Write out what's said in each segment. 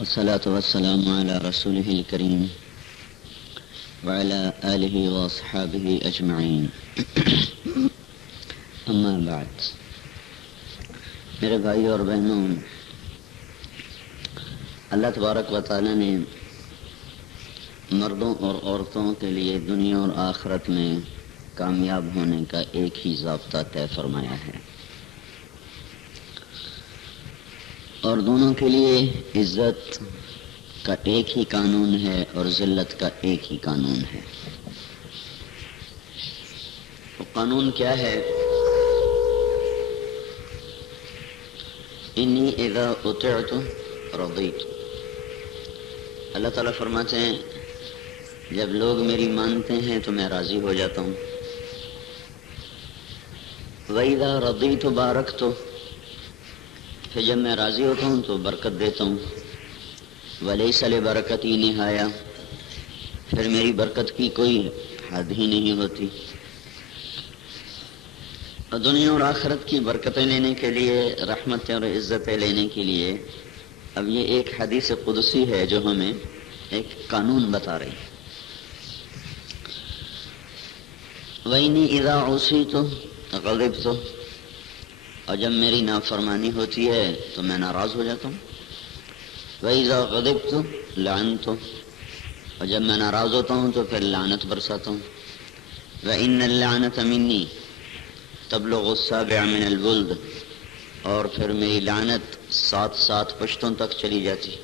والصلاة والسلام على رسوله الكريم وعلى آله وأصحابه أجمعين أما بعد. میرے بھائی اور بہنوں، اللہ تبارک و تعالی نے مردوں اور عورتوں کے لیے دنیا اور آخرت میں کامیاب ہونے کا ایک ہی ضابطہ طے فرمایا ہے، اور دونوں کے لیے عزت کا ایک ہی قانون ہے اور ذلت کا ایک ہی قانون ہے. وہ قانون کیا ہے؟ انی اذا اطعت رضیت. اللہ تعالیٰ فرماتے ہیں جب لوگ میری مانتے ہیں تو میں راضی ہو جاتا ہوں. وَإِذَا رَضِيتُ بَارَكْتُ. پھر جب میں راضی ہوتا ہوں تو برکت دیتا ہوں. وَلَيْسَ لِبَرَكَتِي نِهَایَةٌ. پھر میری برکت کی کوئی حد ہی نہیں ہوتی. اور دنیا اور آخرت کی برکتیں لینے کے لیے، رحمتیں اور عزتیں لینے کے لیے اب یہ ایک حدیث قدسی ہے جو ہمیں ایک قانون بتا رہی ہے. وَإِنِّي إِذَا عُصِيتُ غَضِبْتُ. اور جب میری نافرمانی ہوتی ہے تو میں ناراض ہو جاتا ہوں. وَإِذَا غَضِبْتُ لَعَنْتُ. اور جب میں ناراض ہوتا ہوں تو پھر لعنت برساتا ہوں. وَإِنَّ اللَّعْنَةَ مِنِّي تبلغ السابع من الولد. اور پھر میری لعنت 7 پشتوں تک چلی جاتی.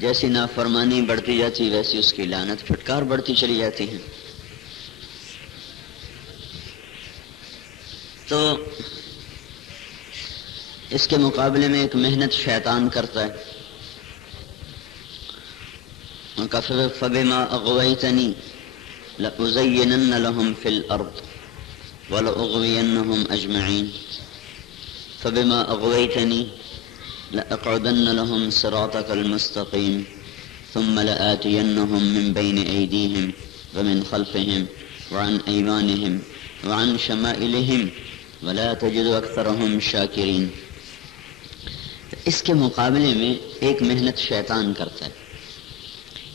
جیسی نافرمانی بڑھتی جاتی ویسی اس کی لعنت پھٹکار بڑھتی چلی جاتی ہے. تو اس کے مقابلے میں ایک محنت شیطان کرتا ہے. ان کا فبما اغویتنی لأزینن لهم فی الارض ولأغوینهم اجمعین. فبما اغویتنی لأقعدن لهم صراطك المستقیم ثم لآتینهم من بین ایدیهم ومن خلفهم وعن ایمانهم وعن شمائلهم ولا تجد اکثرهم شاکرین. اس کے مقابلے میں ایک محنت شیطان کرتا ہے.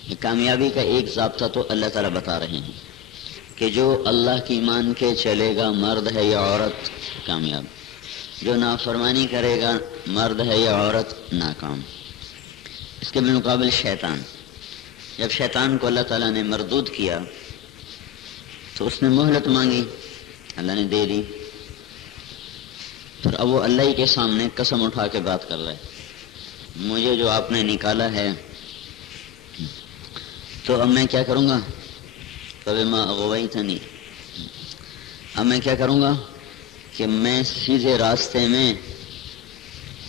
یہ کامیابی کا ایک ضابطہ تو اللہ تعالیٰ بتا رہے ہیں کہ جو اللہ کی مان کے چلے گا، مرد ہے یا عورت، کامیاب. جو نافرمانی کرے گا، مرد ہے یا عورت، ناکام. اس کے بالمقابل شیطان، جب شیطان کو اللہ تعالیٰ نے مردود کیا تو اس نے مہلت مانگی، اللہ نے دے دی. پھر اب وہ اللہ ہی کے سامنے قسم اٹھا کے بات کر رہا ہے، مجھے جو آپ نے نکالا ہے تو اب میں کیا کروں گا؟ فبما اغویتنی. اب میں کیا کروں گا کہ میں سیدھے راستے میں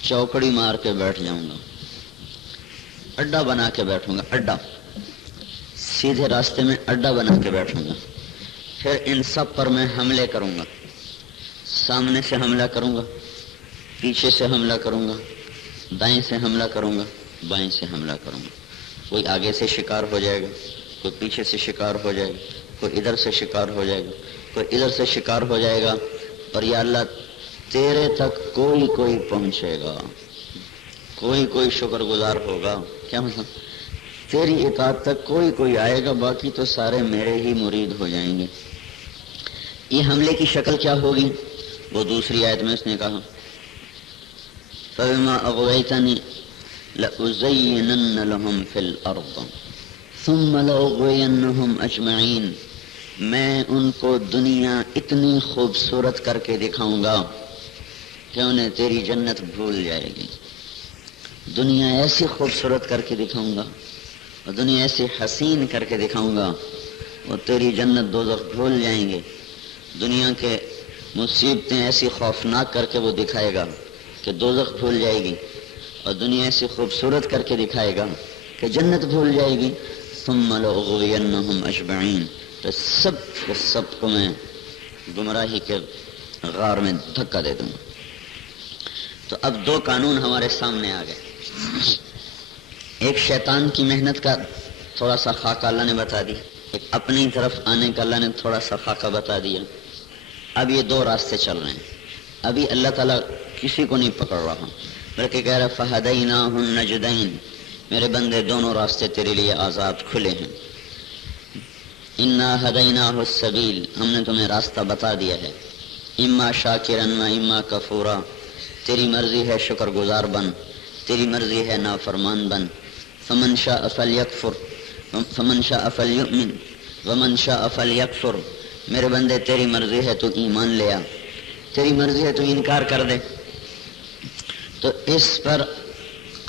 چوکڑی مار کے بیٹھ جاؤں گا، اڈا بنا کے بیٹھوں گا. اڈا، سیدھے راستے میں اڈا بنا کے بیٹھوں گا. پھر ان سب پر میں حملے کروں گا. سامنے سے حملہ کروں گا، پیچھے سے حملہ کروں گا، دائیں سے حملہ کروں گا، بائیں سے حملہ کروں گا. کوئی آگے سے شکار ہو جائے گا، کوئی پیچھے سے شکار ہو جائے گا، کوئی ادھر سے شکار ہو جائے گا، کوئی ادھر سے شکار ہو جائے گا. اور یا اللہ تیرے تک کوئی پہنچے گا، کوئی شکر گزار ہوگا. کیا مطلب؟ تیری اطاعت تک کوئی آئے گا، باقی تو سارے میرے ہی مرید ہو جائیں گے. یہ حملے کی شکل کیا ہوگی؟ وہ دوسری آیت میں اس نے کہا فَبِمَا أَغْوَيْتَنِي لَأُزَيِّنَنَّ لَهُمْ فِي الْأَرْضِ ثُمَّ لَأُغْوِيَنَّهُمْ أَجْمَعِينَ. میں ان کو دنیا اتنی خوبصورت کر کے دکھاؤں گا کہ انہیں تیری جنت بھول جائے گی. دنیا ایسی خوبصورت کر کے دکھاؤں گا اور دنیا ایسی حسین کر کے دکھاؤں گا وہ تیری جنت دوزخ بھول جائیں گے. دنیا کے مصیبتیں ایسی خوفناک کر کے وہ دکھائے گا کہ دوزخ بھول جائے گی، اور دنیا ایسی خوبصورت کر کے دکھائے گا کہ جنت بھول جائے گی. ثم لأغوینہم اجمعین. تو سب کو میں گمراہی کے غار میں دھکا دے دوں گا. تو اب 2 قانون ہمارے سامنے آ گئے. ایک شیطان کی محنت کا تھوڑا سا خاکہ اللہ نے بتا دیا، ایک اپنی طرف آنے کا اللہ نے تھوڑا سا خاکہ بتا دیا. اب یہ 2 راستے چل رہے ہیں. ابھی اللہ تعالیٰ کسی کو نہیں پکڑ رہا، بلکہ کہہ رہا فہدیناہ النجدین، میرے بندے دونوں راستے تیرے لیے آزاد کھلے ہیں. انا ہدیناہ السبیل، ہم نے تمہیں راستہ بتا دیا ہے. اما شاکرا و اما کفورا، تیری مرضی ہے شکر گزار بن، تیری مرضی ہے نافرمان بن. فمن شاء فلیکفر فمن شاء فلیؤمن ومن شاء فلیکفر، میرے بندے تیری مرضی ہے تو ایمان لے آ، تیری مرضی ہے تو انکار کر دے. تو اس پر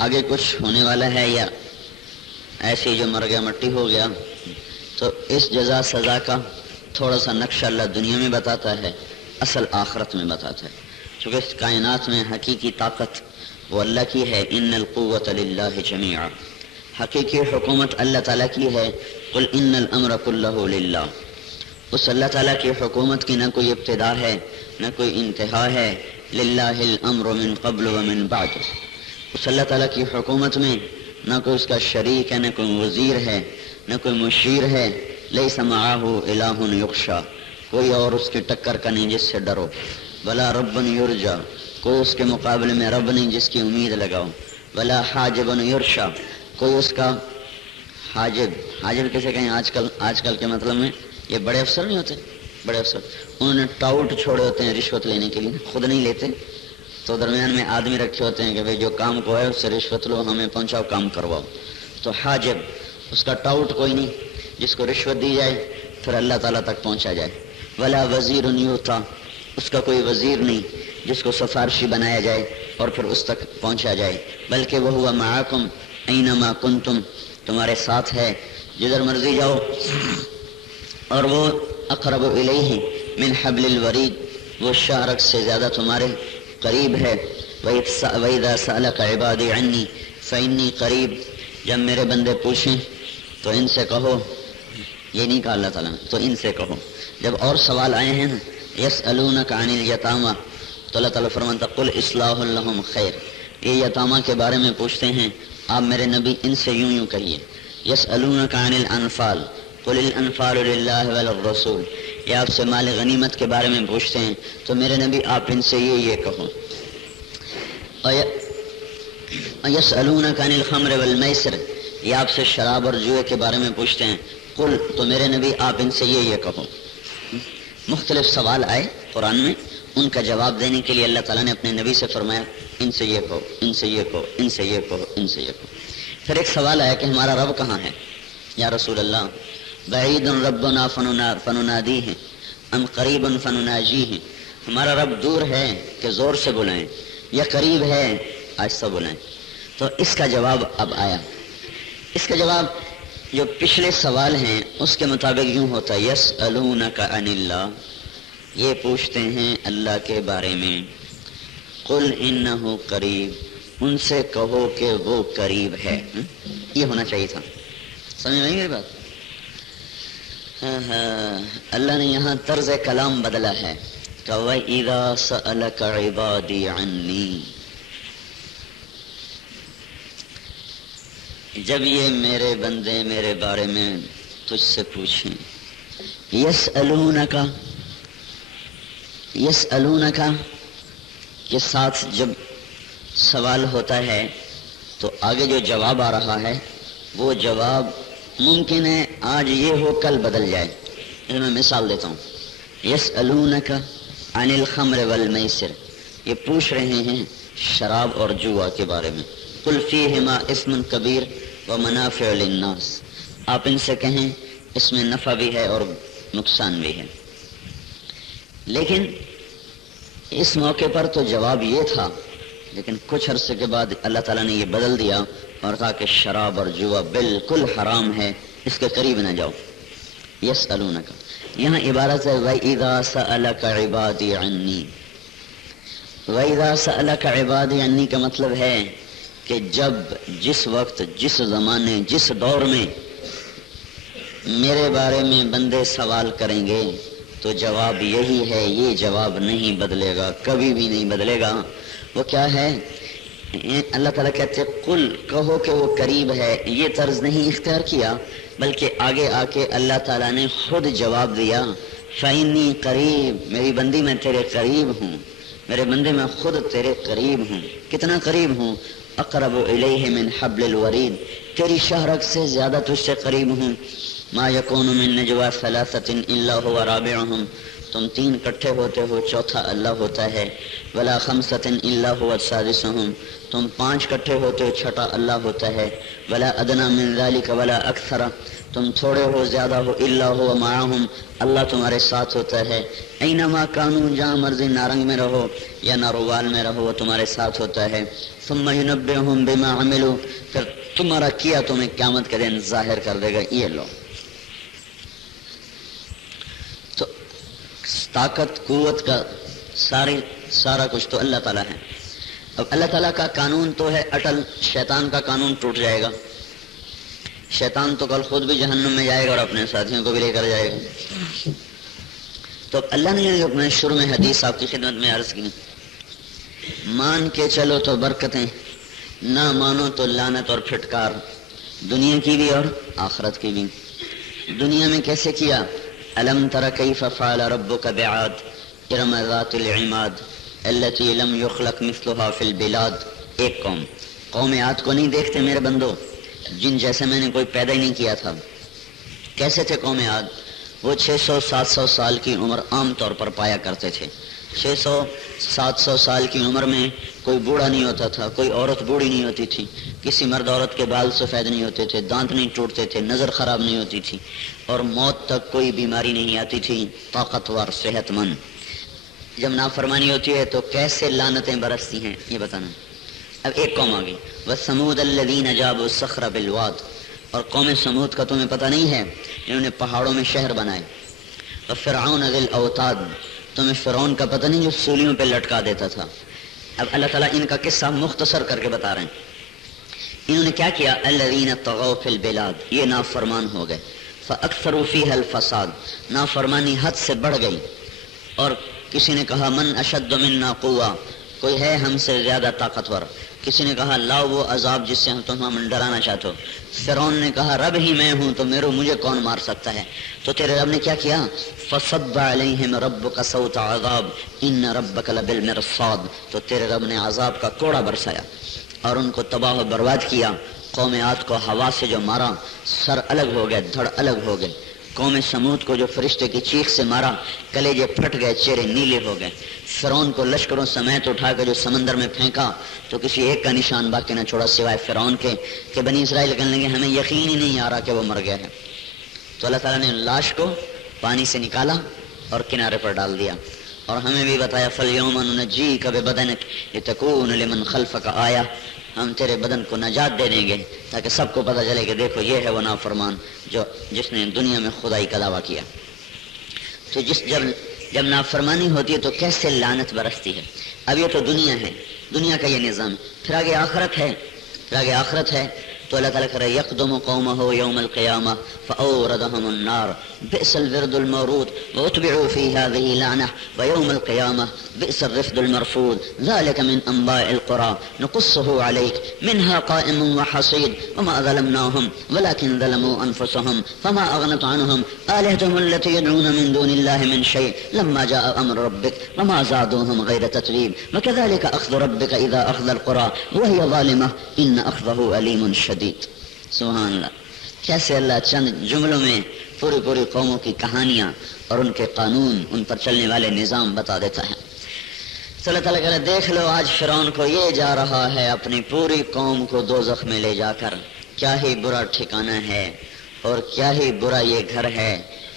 آگے کچھ ہونے والا ہے یا ایسی جو مر گیا مٹی ہو گیا؟ تو اس جزا سزا کا تھوڑا سا نقشہ اللہ دنیا میں بتاتا ہے، اصل آخرت میں بتاتا ہے. چونکہ اس کائنات میں حقیقی طاقت وہ اللہ کی ہے. ان القوۃ للہ جمیعا، حقیقی حکومت اللہ تعالیٰ کی ہے. قل ان الامر کلہ للہ، اس اللہ تعالیٰ کی حکومت کی نہ کوئی ابتدا ہے نہ کوئی انتہا ہے. للہ الامر من قبل ومن بعد، اس اللہ تعالیٰ کی حکومت میں نہ کوئی اس کا شریک ہے، نہ کوئی وزیر ہے، نہ کوئی مشیر ہے. لیس معہ الہ یخشی، کوئی اور اس کی ٹکر کا نہیں جس سے ڈرو. ولا رب یرجا، کوئی اس کے مقابلے میں رب نہیں جس کی امید لگاؤ. ولا حاجب یرشا، کوئی اس کا حاجب کسے کہیں آج کل کے مطلب میں یہ بڑے افسر نہیں ہوتے، بڑے افسر انہوں نے ٹاؤٹ چھوڑے ہوتے ہیں رشوت لینے کے لیے، خود نہیں لیتے تو درمیان میں آدمی رکھے ہوتے ہیں کہ بھئی جو کام کو ہے اس سے رشوت لو، ہمیں پہنچاؤ، کام کرواؤ. تو حاجب اس کا ٹاؤٹ کوئی نہیں جس کو رشوت دی جائے پھر اللہ تعالیٰ تک پہنچا جائے. ولا وزیر یوتا، اس کا کوئی وزیر نہیں جس کو سفارشی بنایا جائے اور پھر اس تک پہنچا جائے. بلکہ وہ ہوا معاکم اینما کنتم، تمہارے ساتھ ہے جدھر مرضی جاؤ. اور وہ اقرب الیہ من حبل الورید، وہ شارک سے زیادہ تمہارے قریب ہے. وَإِذَا سَأَلَكَ عِبَادِي عَنِّي فَإِنِّي قَرِيب، جب میرے بندے پوچھیں تو ان سے کہو، یہ نہیں کہا اللہ تعالیٰ نے، تو ان سے کہو. جب اور سوال آئے ہیں نا یسألونک عن الیتامی، تو اللہ تعالیٰ فرماتا قل اصلاح لہم خیر، یہ یتامہ کے بارے میں پوچھتے ہیں آپ میرے نبی ان سے یوں کہیے. یسألونک عن الانفال قل الانفال للہ وللرسول، یہ آپ سے مال غنیمت کے بارے میں پوچھتے ہیں تو میرے نبی آپ ان سے یہ کہو. یسألونک عن الخمر والمیسر، یہ آپ سے شراب اور جوئے کے بارے میں پوچھتے ہیں. قل، تو میرے نبی آپ ان سے یہ کہو. مختلف سوال آئے قرآن میں، ان کا جواب دینے کے لیے اللہ تعالیٰ نے اپنے نبی سے فرمایا ان سے یہ کہو، ان سے یہ کہو، ان سے یہ کہو، ان سے یہ کہو. پھر ایک سوال آیا کہ ہمارا رب کہاں ہے یا رسول اللہ؟ بعید ربنا فننادیہ ام قریب فنناجیہ، ہمارا رب دور ہے کہ زور سے بلائیں یا قریب ہے آہستہ بلائیں. تو اس کا جواب اب آیا. اس کا جواب جو پچھلے سوال ہیں اس کے مطابق یوں ہوتا ہے یسألونک عن اللہ، یہ پوچھتے ہیں اللہ کے بارے میں. قل انہ قریب، ان سے کہو کہ وہ قریب ہے. یہ ہونا چاہیے تھا. سمجھ میں آئی میری بات؟ اللہ نے یہاں طرز کلام بدلا ہے کہ وَإِذَا سَأَلَكَ عِبَادِي عَنِّي، جب یہ میرے بندے میرے بارے میں تجھ سے پوچھیں. یسألونکا کے ساتھ جب سوال ہوتا ہے تو آگے جو جواب آ رہا ہے وہ جواب ممکن ہے آج یہ ہو کل بدل جائے. میں مثال دیتا ہوں. یسألونک عن الخمر والمیسر، یہ پوچھ رہے ہیں شراب اور جوا کے بارے میں. قل فیہما اسم کبیر ومنافع للناس، آپ ان سے کہیں اس میں نفع بھی ہے اور نقصان بھی ہے. لیکن اس موقع پر تو جواب یہ تھا، لیکن کچھ عرصے کے بعد اللہ تعالیٰ نے یہ بدل دیا اور کہا کہ شراب اور جوا بالکل حرام ہے، اس کے قریب نہ جاؤ. یسألونک، یہاں عبارت ہے وَإِذَا سَأَلَكَ عِبَادِي عَنِّي. وَإِذَا سَأَلَكَ عِبَادِي عَنِّي کا مطلب ہے کہ جب جس وقت جس زمانے جس دور میں میرے بارے میں بندے سوال کریں گے تو جواب یہی ہے، یہ جواب نہیں بدلے گا، کبھی بھی نہیں بدلے گا. وہ کیا ہے؟ اللہ تعالیٰ کہتے قل، کہو کہ وہ قریب ہے. یہ طرز نہیں اختیار کیا بلکہ آگے آ کے اللہ تعالیٰ نے خود جواب دیا فَإِنِّي قریب، میری بندی میں تیرے قریب ہوں. میرے بندے میں خود تیرے قریب ہوں. کتنا قریب ہوں؟ اقرب الیہ من حبل الورید، تیری شہرگ سے زیادہ تجھ سے قریب ہوں. ما یکون من نجوا ثلاثۃ الا هو رابعهم، تم تین اکٹھے ہوتے ہو چوتھا اللہ ہوتا ہے. ولا خمسۃ الا هو سادسهم، تم پانچ اکٹھے ہوتے ہو چھٹا اللہ ہوتا ہے. ولا ادنی من ذلک ولا اکثر، تم تھوڑے ہو زیادہ ہو الا هو معهم، اللہ تمہارے ساتھ ہوتا ہے. اینما کانوا، جہاں مرضی نارنگ میں رہو یا ناروال میں رہو وہ تمہارے ساتھ ہوتا ہے. ثم ینبئهم بما عملوا، پھر تمہارا کیا تمہیں قیامت کے دن ظاہر کر دے گا. یہ لو تو طاقت قوت کا سارا کچھ تو اللہ تعالیٰ ہے. اب اللہ تعالیٰ کا قانون تو ہے اٹل، شیطان کا قانون ٹوٹ جائے گا. شیطان تو کل خود بھی جہنم میں جائے گا اور اپنے ساتھیوں کو بھی لے کر جائے گا. تو اللہ نے اپنے شروع میں حدیث آپ کی خدمت میں عرض کی، مان کے چلو تو برکتیں، نہ مانو تو لعنت اور پھٹکار، دنیا کی بھی اور آخرت کی بھی. دنیا میں کیسے کیا؟ الم تر کیف فعل ربک بعاد ارم ذات العماد التي لم يخلق مثلها في البلاد. ایک قوم عاد کو نہیں دیکھتے میرے بندو، جن جیسے میں نے کوئی پیدا ہی نہیں کیا تھا. کیسے تھے قوم عاد؟ وہ 600-700 سال کی عمر عام طور پر پایا کرتے تھے. 600-700 سال کی عمر میں کوئی بوڑھا نہیں ہوتا تھا، کوئی عورت بوڑھی نہیں ہوتی تھی، کسی مرد عورت کے بال سفید نہیں ہوتے تھے، دانت نہیں ٹوٹتے تھے، نظر خراب نہیں ہوتی تھی، اور موت تک کوئی بیماری نہیں آتی تھی، طاقتور صحت مند. جب نافرمانی ہوتی ہے تو کیسے لعنتیں برستی ہیں یہ بتانا. اب ایک قوم آ گئی، وَثَمُودَ الَّذِينَ جَابُوا الصَّخْرَ بِالْوَادِ، اور قوم سمود کا تمہیں پتہ نہیں ہے انہوں نے پہاڑوں میں شہر بنائے. وَفِرْعَوْنَ ذِي الْأَوْتَادِ، تمہیں فرعون کا پتہ نہیں جو سولیوں پہ لٹکا دیتا تھا. اب اللہ تعالیٰ ان کا قصہ مختصر کر کے بتا رہے ہیں. انہوں نے کیا کیا؟ الَّذِينَ طَغَوْا فِي الْبِلَادِ، یہ نافرمان ہو گئے. فَأَكْثَرُوا فِيهَا الْفَسَادِ، نافرمانی حد سے بڑھ گئی. اور کسی نے کہا من اشد منا قوہ، کوئی ہے ہم سے زیادہ طاقتور. کسی نے کہا لاؤ وہ عذاب جس سے تم ہم ڈرانا چاہتے ہو. فرعون نے کہا رب ہی میں ہوں تو مجھے کون مار سکتا ہے. تو تیرے رب نے کیا کیا؟ فصب علیہم ربک صوت عذاب ان ربک لبالمرصاد، تو تیرے رب نے عذاب کا کوڑا برسایا اور ان کو تباہ و برباد کیا. قوم عاد کو ہوا سے جو مارا سر الگ ہو گئے، دھڑ الگ ہو گئے. قوم سمود کو جو فرشتے کی چیخ سے مارا کلیجے پھٹ گئے، چہرے نیلے ہو گئے. فرعون کو لشکروں سمیت اٹھا کے جو سمندر میں پھینکا تو کسی ایک کا نشان باقی نہ چھوڑا سوائے فرعون کے کہ بنی اسرائیل کہنے لگے ہمیں یقین ہی نہیں آ رہا کہ وہ مر گیا ہے. تو اللہ تعالیٰ نے لاش کو پانی سے نکالا اور کنارے پر ڈال دیا. اور ہمیں بھی بتایا فَالْيَوْمَ نُنَجِّيكَ بِبَدَنِكَ لِتَكُونَ لِمَنْ خَلْفَكَ آیَةً، ہم تیرے بدن کو نجات دے دیں گے تاکہ سب کو پتہ چلے کہ دیکھو یہ ہے وہ نافرمان جس نے دنیا میں خدائی کا دعویٰ کیا. تو جب نافرمانی ہوتی ہے تو کیسے لعنت برستی ہے. اب یہ تو دنیا ہے، دنیا کا یہ نظام. پھر آگے آخرت ہے تو اللہ تعالیٰ کرے یقدم قومہ یوم القیامہ فاوردہم النار بئس الورد المورود واتبعوا فی هذه لعنہ ویوم القیامہ بئس الرفد المرفود ذلك من انباء القرى نقصه عليك منها قائم وحصيد وما ظلمناهم ولكن ظلموا انفسهم فما اغنت عنهم آلهتهم التي يدعون من دون الله من شيء لما جاء امر ربك وما زادوهم غير تتبيب وكذلك اخذ ربك اذا اخذ القرى وهي ظالمة ان اخذه علیم شدید. سبحان اللہ. کیسے اللہ چند جملوں میں پوری قوموں کی کہانیاں اور ان کے قانون، ان پر چلنے والے نظام بتا دیتا ہے. اللہ تعالیٰ کہہ دیکھ لو آج فرعون کو یہ جا رہا ہے اپنی پوری قوم کو دوزخ میں لے جا کر. کیا ہی برا ٹھکانہ ہے اور کیا ہی برا یہ گھر ہے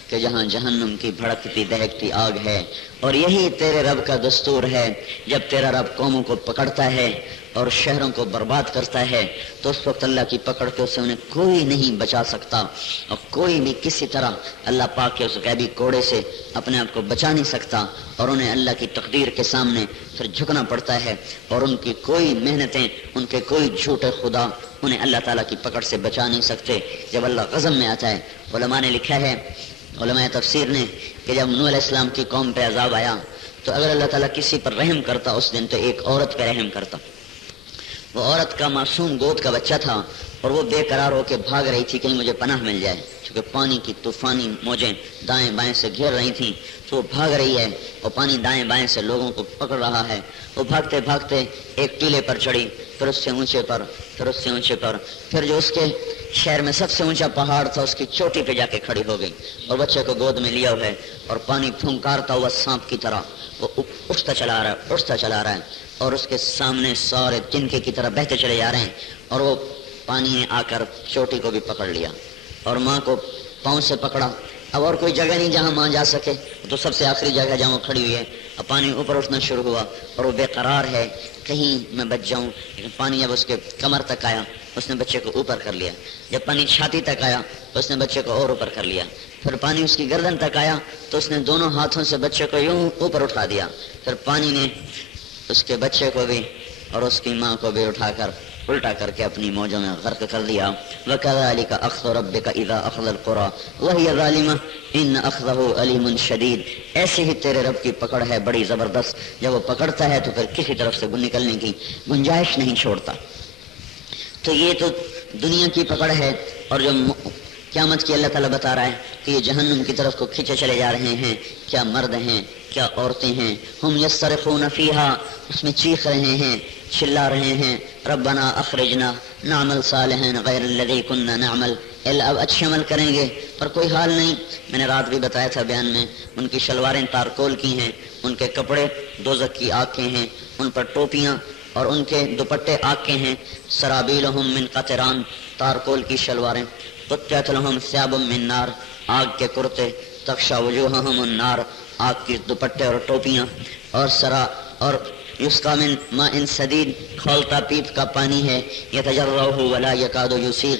کہ جہاں جہنم کی بھڑکتی دہکتی آگ ہے. اور یہی تیرے رب کا دستور ہے، جب تیرا رب قوموں کو پکڑتا ہے اور شہروں کو برباد کرتا ہے تو اس وقت اللہ کی پکڑ کے اسے انہیں کوئی نہیں بچا سکتا، اور کوئی بھی کسی طرح اللہ پاک کے اس غیبی کوڑے سے اپنے آپ کو بچا نہیں سکتا. اور انہیں اللہ کی تقدیر کے سامنے پھر جھکنا پڑتا ہے، اور ان کی کوئی محنتیں، ان کے کوئی جھوٹے خدا انہیں اللہ تعالیٰ کی پکڑ سے بچا نہیں سکتے. جب اللہ غضب میں آتا ہے، علماء نے لکھا ہے، علماء تفسیر نے، کہ جب نوح علیہ السلام کی قوم پہ عذاب آیا تو اگر اللہ تعالیٰ کسی پر رحم کرتا اس دن تو ایک عورت پہ رحم کرتا. وہ عورت کا معصوم گود کا بچہ تھا اور وہ بے قرار ہو کے بھاگ رہی تھی کہیں مجھے پناہ مل جائے. چونکہ پانی کی طوفانی موجیں دائیں بائیں سے گھیر رہی تھیں تو وہ بھاگ رہی ہے اور پانی دائیں بائیں سے لوگوں کو پکڑ رہا ہے. وہ بھاگتے بھاگتے ایک ٹیلے پر چڑھی, پھر اس سے اونچے پر, پھر اس سے اونچے پر, پھر جو اس کے شہر میں سب سے اونچا پہاڑ تھا اس کی چوٹی پہ جا کے کھڑی ہو گئی اور بچے کو گود میں لیا ہے اور پانی پھنکارتا ہوا سانپ کی طرح وہ اٹھتا چلا رہا ہے اور اس کے سامنے سارے تنکے کی طرح بہتے چلے جا رہے ہیں اور وہ پانی نے آ کر چوٹی کو بھی پکڑ لیا اور ماں کو پاؤں سے پکڑا. اب اور کوئی جگہ نہیں جہاں ماں جا سکے, تو سب سے آخری جگہ جہاں وہ کھڑی ہوئی ہے. اب پانی اوپر اٹھنا شروع ہوا اور وہ بے قرار ہے کہیں میں بچ جاؤں, لیکن پانی جب اس کے کمر تک آیا اس نے بچے کو اوپر کر لیا. جب پانی چھاتی تک آیا تو اس نے بچے کو اور اوپر کر لیا. پھر پانی اس کی گردن تک آیا تو اس نے دونوں ہاتھوں سے بچے کو یوں اوپر اٹھا دیا. پھر پانی نے اس کے بچے کو بھی اور اس کی ماں کو بھی اٹھا کر الٹا کر کے اپنی موجوں میں غرق کر دیا. وَكَذَلِكَ أَخْذُ رَبِّكَ إِذَا أَخْذَ الْقُرَىٰ وَهِيَ ظَالِمَةٌ إِنَّ أَخْذَهُ أَلِيمٌ شَدِيدٌ. ایسے ہی تیرے رب کی پکڑ ہے بڑی زبردست, جب وہ پکڑتا ہے تو پھر کسی طرف سے نکلنے کی گنجائش نہیں چھوڑتا. تو یہ تو دنیا کی پکڑ ہے. اور جو قیامت کی اللہ تعالیٰ بتا رہا ہے کہ یہ جہنم کی طرف کو کھینچے چلے جا رہے ہیں. کیا مرد ہیں, کیا عورتیں ہیں. ہم یصرخون فیہا, اس میں چیخ رہے ہیں, چلا رہے ہیں, ربنا اخرجنا نعمل صالحا غیر الذی کننا نعمل, اللہ اب اچھے عمل کریں گے پر کوئی حال نہیں. میں نے رات بھی بتایا تھا بیان میں, ان کی شلواریں تارکول کی ہیں, ان کے کپڑے دوزخ کی آگ کے ہیں, ان پر ٹوپیاں اور ان کے دوپٹے آگ کے ہیں. سرابیلہم من قطران, تارکول کی شلواریں. قطعت لہم ثیاب من نار, آگ کے کرتے. تغشا وجوہہم النار, آگ کی دوپٹے اور ٹوپیاں. اور سرا اور یسقا من ماء سدید, کھولتا پیپ کا پانی ہے. یتجرعہ ولا یکاد یسیغ,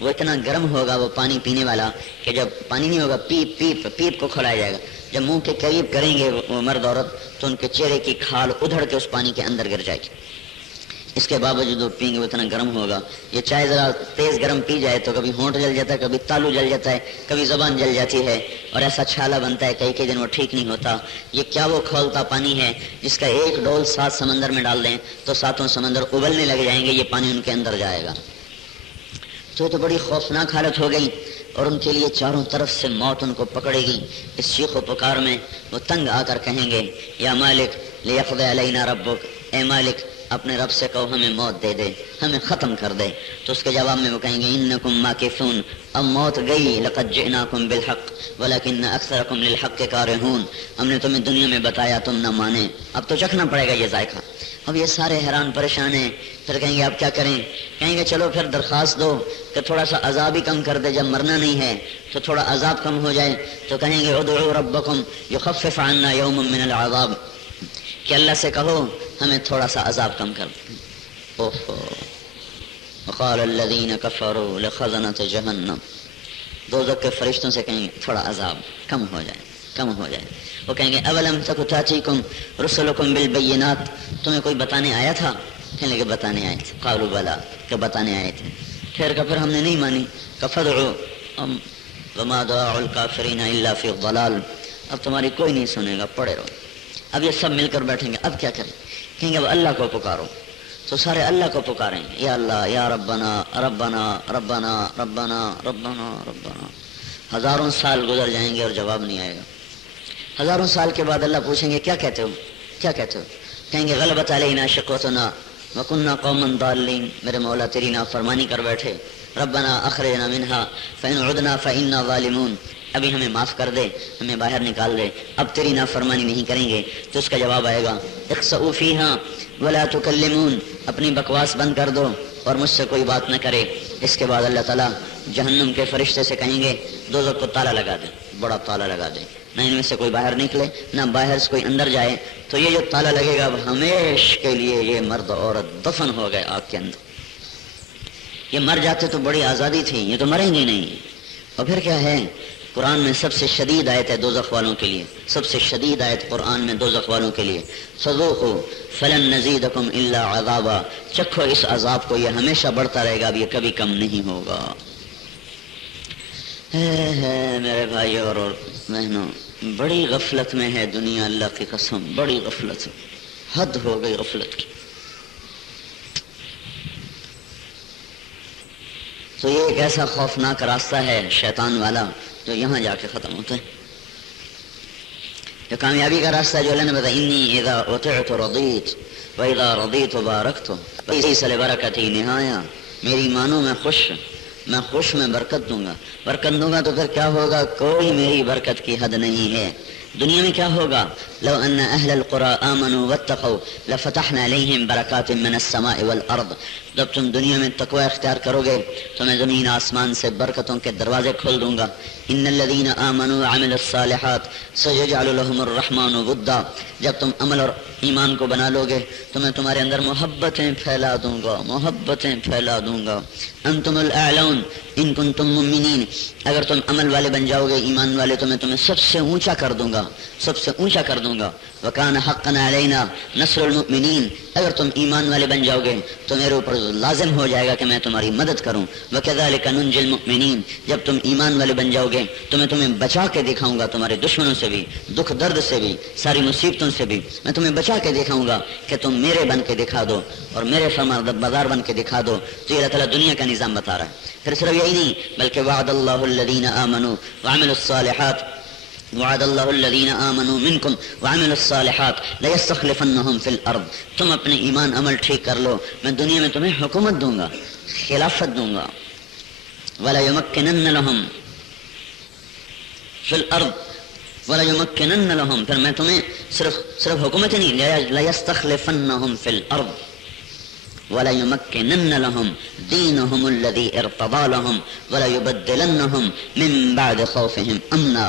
وہ اتنا گرم ہوگا وہ پانی پینے والا کہ جب پانی نہیں ہوگا پیپ پیپ پیپ کو کھڑایا جائے گا. جب منہ کے قریب کریں گے وہ مرد عورت تو ان کے چہرے کی کھال ادھڑ کے اس پانی کے اندر گر جائے گی. اس کے باوجود وہ پئیں گے وہ اتنا گرم ہوگا. یہ چائے ذرا تیز گرم پی جائے تو کبھی ہونٹ جل جاتا ہے, کبھی تالو جل جاتا ہے, کبھی زبان جل جاتی ہے اور ایسا چھالا بنتا ہے کئی دن وہ ٹھیک نہیں ہوتا. یہ کیا وہ کھولتا پانی ہے جس کا ایک ڈول 7 سمندر میں ڈال دیں تو 7 سمندر ابلنے لگ جائیں گے, یہ پانی ان کے اندر جائے گا. تو یہ تو بڑی خوفناک حالت ہو گئی اور ان کے لیے چاروں طرف سے موت ان کو پکڑے گی. اس چیخ و پکار میں وہ تنگ آ کر کہیں گے یا مالک لیقضی علینا ربک, اے مالک اپنے رب سے کہو ہمیں موت دے دے, ہمیں ختم کر دے. تو اس کے جواب میں وہ کہیں گے انکم ماکثون, اب موت گئی. لقد جئناکم بالحق ولکن اکثرکم للحق کارہون, ہم نے تمہیں دنیا میں بتایا تم نہ مانے, اب تو چکھنا پڑے گا یہ ذائقہ. اب یہ سارے حیران پریشان ہیں. پھر کہیں گے اب کیا کریں, کہیں گے چلو پھر درخواست دو کہ تھوڑا سا عذاب ہی کم کر دے, جب مرنا نہیں ہے تو تھوڑا عذاب کم ہو جائے. تو کہیں گے ادعوا ربکم یخفف عنا یوما من العذاب, کہ اللہ سے کہو ہمیں تھوڑا سا عذاب کم کر دیں. وقال الذین کفروا لخزنۃ جہنم, دوزخ کے فرشتوں سے کہیں گے تھوڑا عذاب کم ہو جائے, کم ہو جائے. وہ کہیں گے اولم تک تاتیکم رسلکم بالبینات, تمہیں کوئی بتانے آیا تھا؟ کہنے لگے بتانے آئے تھے. قالوا بلا, کہ بتانے آئے تھے. ٹھہر کر پھر ہم نے نہیں مانی. فادعوا وما دعاء الکافرین الا فی الضلال, اب تمہاری کوئی نہیں سنے گا, پڑے رہو. اب یہ سب مل کر بیٹھیں گے, اب کیا کریں؟ کہیں گے اب اللہ کو پکارو. تو سارے اللہ کو پکاریں گے, یا اللہ یا ربنا ربنا ربنا ربنا ربنا ربنا. 1000 سال گزر جائیں گے اور جواب نہیں آئے گا. 1000 سال کے بعد اللہ پوچھیں گے کیا کہتے ہو, کیا کہتے ہو؟ کہیں گے غلبت علینا شقوتنا وکننا قوما ضالین, میرے مولا تیری نافرمانی کر بیٹھے. ربنا اخرجنا منہا فإن عدنا فإنا ظالمون, ابھی ہمیں معاف کر دے, ہمیں باہر نکال دے, اب تیری نافرمانی نہیں کریں گے. تو اس کا جواب آئے گا اخسؤوا فیہا ولا تکلمون, اپنی بکواس بند کر دو اور مجھ سے کوئی بات نہ کرے. اس کے بعد اللہ تعالیٰ جہنم کے فرشتے سے کہیں گے دوزخ کو تالا لگا دے, بڑا تالا لگا دے, نہ ان میں سے کوئی باہر نکلے نہ باہر سے کوئی اندر جائے. تو یہ جو تالا لگے گا اب ہمیشہ کے لیے یہ مرد عورت دفن ہو گئے آگ کے اندر. یہ مر جاتے تو بڑی آزادی تھی, یہ تو مریں گے نہیں. اور پھر کیا ہے, قرآن میں سب سے شدید آیت ہے دوزخ والوں کے لیے, سب سے شدید آیت قرآن میں دوزخ والوں کے لیے. فذوقوا فلن نزیدکم الا عذابا, چکھو اس عذاب کو, یہ ہمیشہ بڑھتا رہے گا, اب یہ کبھی کم نہیں ہوگا. میرے بھائی اور بہنوں, بڑی غفلت میں ہے دنیا, اللہ کی قسم بڑی غفلت, حد ہو گئی غفلت کی. تو یہ ایک ایسا خوفناک راستہ ہے شیطان والا جو یہاں جا کے ختم ہوتا ہے. جو کامیابی کا راستہ جو اللہ نے بتایا انی اذا اطعت رضیت واذا رضیت بارکت ولیس لبرکتی نہایا، میری مانو میں خوش میں برکت دوں گا تو پھر کیا ہوگا؟ کوئی میری برکت کی حد نہیں ہے. دنیا میں کیا ہوگا؟ لو ان اہل القرى آمنوا واتقوا لفتحنا علیہم برکات من السماء والارض. جب تم دنیا میں تقوی اختیار کرو گے تو میں زمین آسمان سے برکتوں کے دروازے کھول دوں گا. ان الذین آمنوا وعملوا الصالحات سيجعل لهم الرحمن ودا. جب تم عمل اور ایمان کو بنا لو گے تو میں تمہارے اندر محبتیں پھیلا دوں گا. انتم الاعلون ان کنتم مؤمنین. اگر تم عمل والے بن جاؤ گے، ایمان والے، تو میں تمہیں سب سے اونچا کر دوں گا. وکان حقا علینا نصر المؤمنین. اگر تم ایمان والے بن جاؤ گے تو میرے اوپر لازم ہو جائے گا کہ میں تمہاری مدد کروں. وکذالک ننجی المؤمنین. جب تم ایمان والے بن جاؤ گے تو میں تمہیں بچا کے دکھاؤں گا، تمہارے دشمنوں سے بھی، دکھ درد سے بھی، ساری مصیبتوں سے بھی میں تمہیں بچا کے دکھاؤں گا کہ تم میرے بن کے دکھا دو اور میرے فرمانبردار بن کے دکھا دو. تو یہ اللہ تعالیٰ دنیا کا نظام بتا رہا ہے. پھر صرف یہی نہیں بلکہ وعد اللہ الذین آمنوا وعملوا الصالحات وعد اللہ الذین آمنوا منکم وعملوا الصالحات لیستخلفنہم فی الارض. تم اپنے ایمان عمل ٹھیک کر لو، میں دنیا میں تمہیں حکومت دوں گا، خلافت دوں گا. وَلَيُمَكِّنَنَّ لَهُمْ فِي الْأَرْضِ وَلَيُمَكِّنَنَّ لَهُمْ. پھر میں تمہیں صرف حکومت ہی نہیں، لَيَسْتَخْلِفَنَّهُمْ فِي الْأَرْضِ وَلَيُمَكِّنَنَّ لَهُمْ دِينَهُمُ الَّذِي ارْتَضَىٰ لَهُمْ وَلَيُبَدِّلَنَّهُم مِّن بَعْدِ خَوْفِهِمْ أَمْنًا.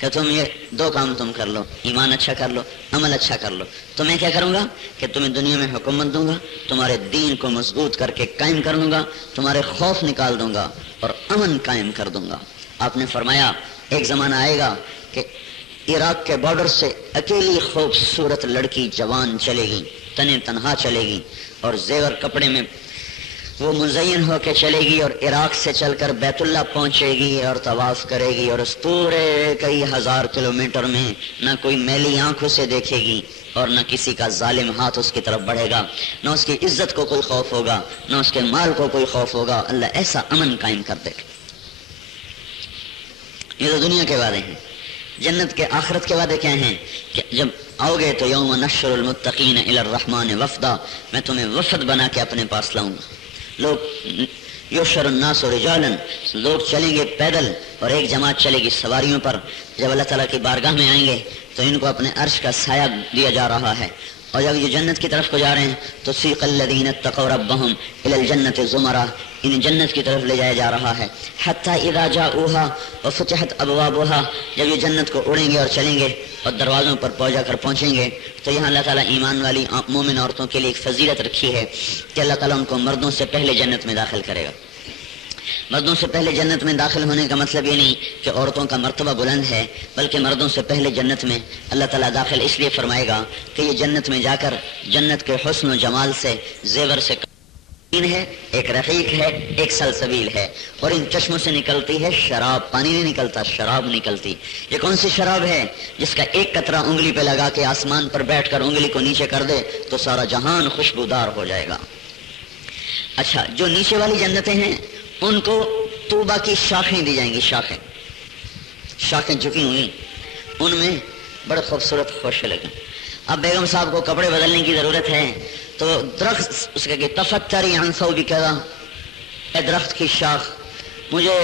کہ تم یہ دو کام تم کر لو، ایمان اچھا کر لو، عمل اچھا کر لو، تو میں کیا کروں گا کہ تمہیں دنیا میں حکومت دوں گا، تمہارے دین کو مضبوط کر کے قائم کر دوں گا، تمہارے خوف نکال دوں گا اور امن قائم کر دوں گا. آپ نے فرمایا ایک زمانہ آئے گا کہ عراق کے بارڈر سے اکیلی خوبصورت لڑکی جوان چلے گی، تنہا چلے گی اور زیور کپڑے میں وہ مزین ہو کے چلے گی اور عراق سے چل کر بیت اللہ پہنچے گی اور طواف کرے گی اور اس پورے کئی ہزار کلومیٹر میں نہ کوئی میلی آنکھ اسے دیکھے گی اور نہ کسی کا ظالم ہاتھ اس کی طرف بڑھے گا، نہ اس کی عزت کو کوئی خوف ہوگا، نہ اس کے مال کو کوئی خوف ہوگا. اللہ ایسا امن قائم کر دے. یہ تو دنیا کے وعدے ہیں. جنت کے آخرت کے وعدے کیا ہیں کہ جب آؤ گے تو یوم نحشر المتقین الی الرحمن وفدا، میں تمہیں وفد بنا کے اپنے پاس لاؤں گا. لوگ یحشر الناس رجالا، لوگ چلیں گے پیدل اور ایک جماعت چلے گی سواریوں پر. جب اللہ تعالیٰ کی بارگاہ میں آئیں گے تو ان کو اپنے عرش کا سایہ دیا جا رہا ہے اور جب یہ جنت کی طرف کو جا رہے ہیں تو سیق الذین اتقوا ربهم الی الجنۃ زمرا، انہیں جنت کی طرف لے جایا جا رہا ہے. حتی اذا جاؤها وفتحت ابوابها، جب یہ جنت کو اڑیں گے اور چلیں گے اور دروازوں پر پہنچیں گے تو یہاں اللہ تعالیٰ ایمان والی مومن عورتوں کے لیے ایک فضیلت رکھی ہے کہ اللہ تعالیٰ ان کو مردوں سے پہلے جنت میں داخل کرے گا. مردوں سے پہلے جنت میں داخل ہونے کا مطلب یہ نہیں کہ عورتوں کا مرتبہ بلند ہے، بلکہ مردوں سے پہلے جنت میں اللہ تعالیٰ داخل اس لیے فرمائے گا کہ یہ جنت میں جا کر جنت کے حسن و جمال سے، زیور سے ہے، ایک رقیق ہے، ایک سلسبیل ہے اور ان چشموں سے نکلتی ہے شراب. پانی نہیں نکلتا، شراب نکلتی. یہ کون سی شراب ہے؟ جس کا ایک قطرہ انگلی پہ لگا کے آسمان پر بیٹھ کر انگلی کو نیچے کر دے تو سارا جہان خوشبودار ہو جائے گا. اچھا، جو نیچے والی جنتیں ہیں ان کو طوبہ کی شاخیں دی جائیں گی. شاخیں جھکی ہوئی، ان میں بڑے خوبصورت خوشے لگیں. اب بیگم صاحب کو کپڑے بدلنے کی ضرورت ہے تو درخت اس کا کہ تفتری عن ثوبک، اے درخت کی شاخ مجھے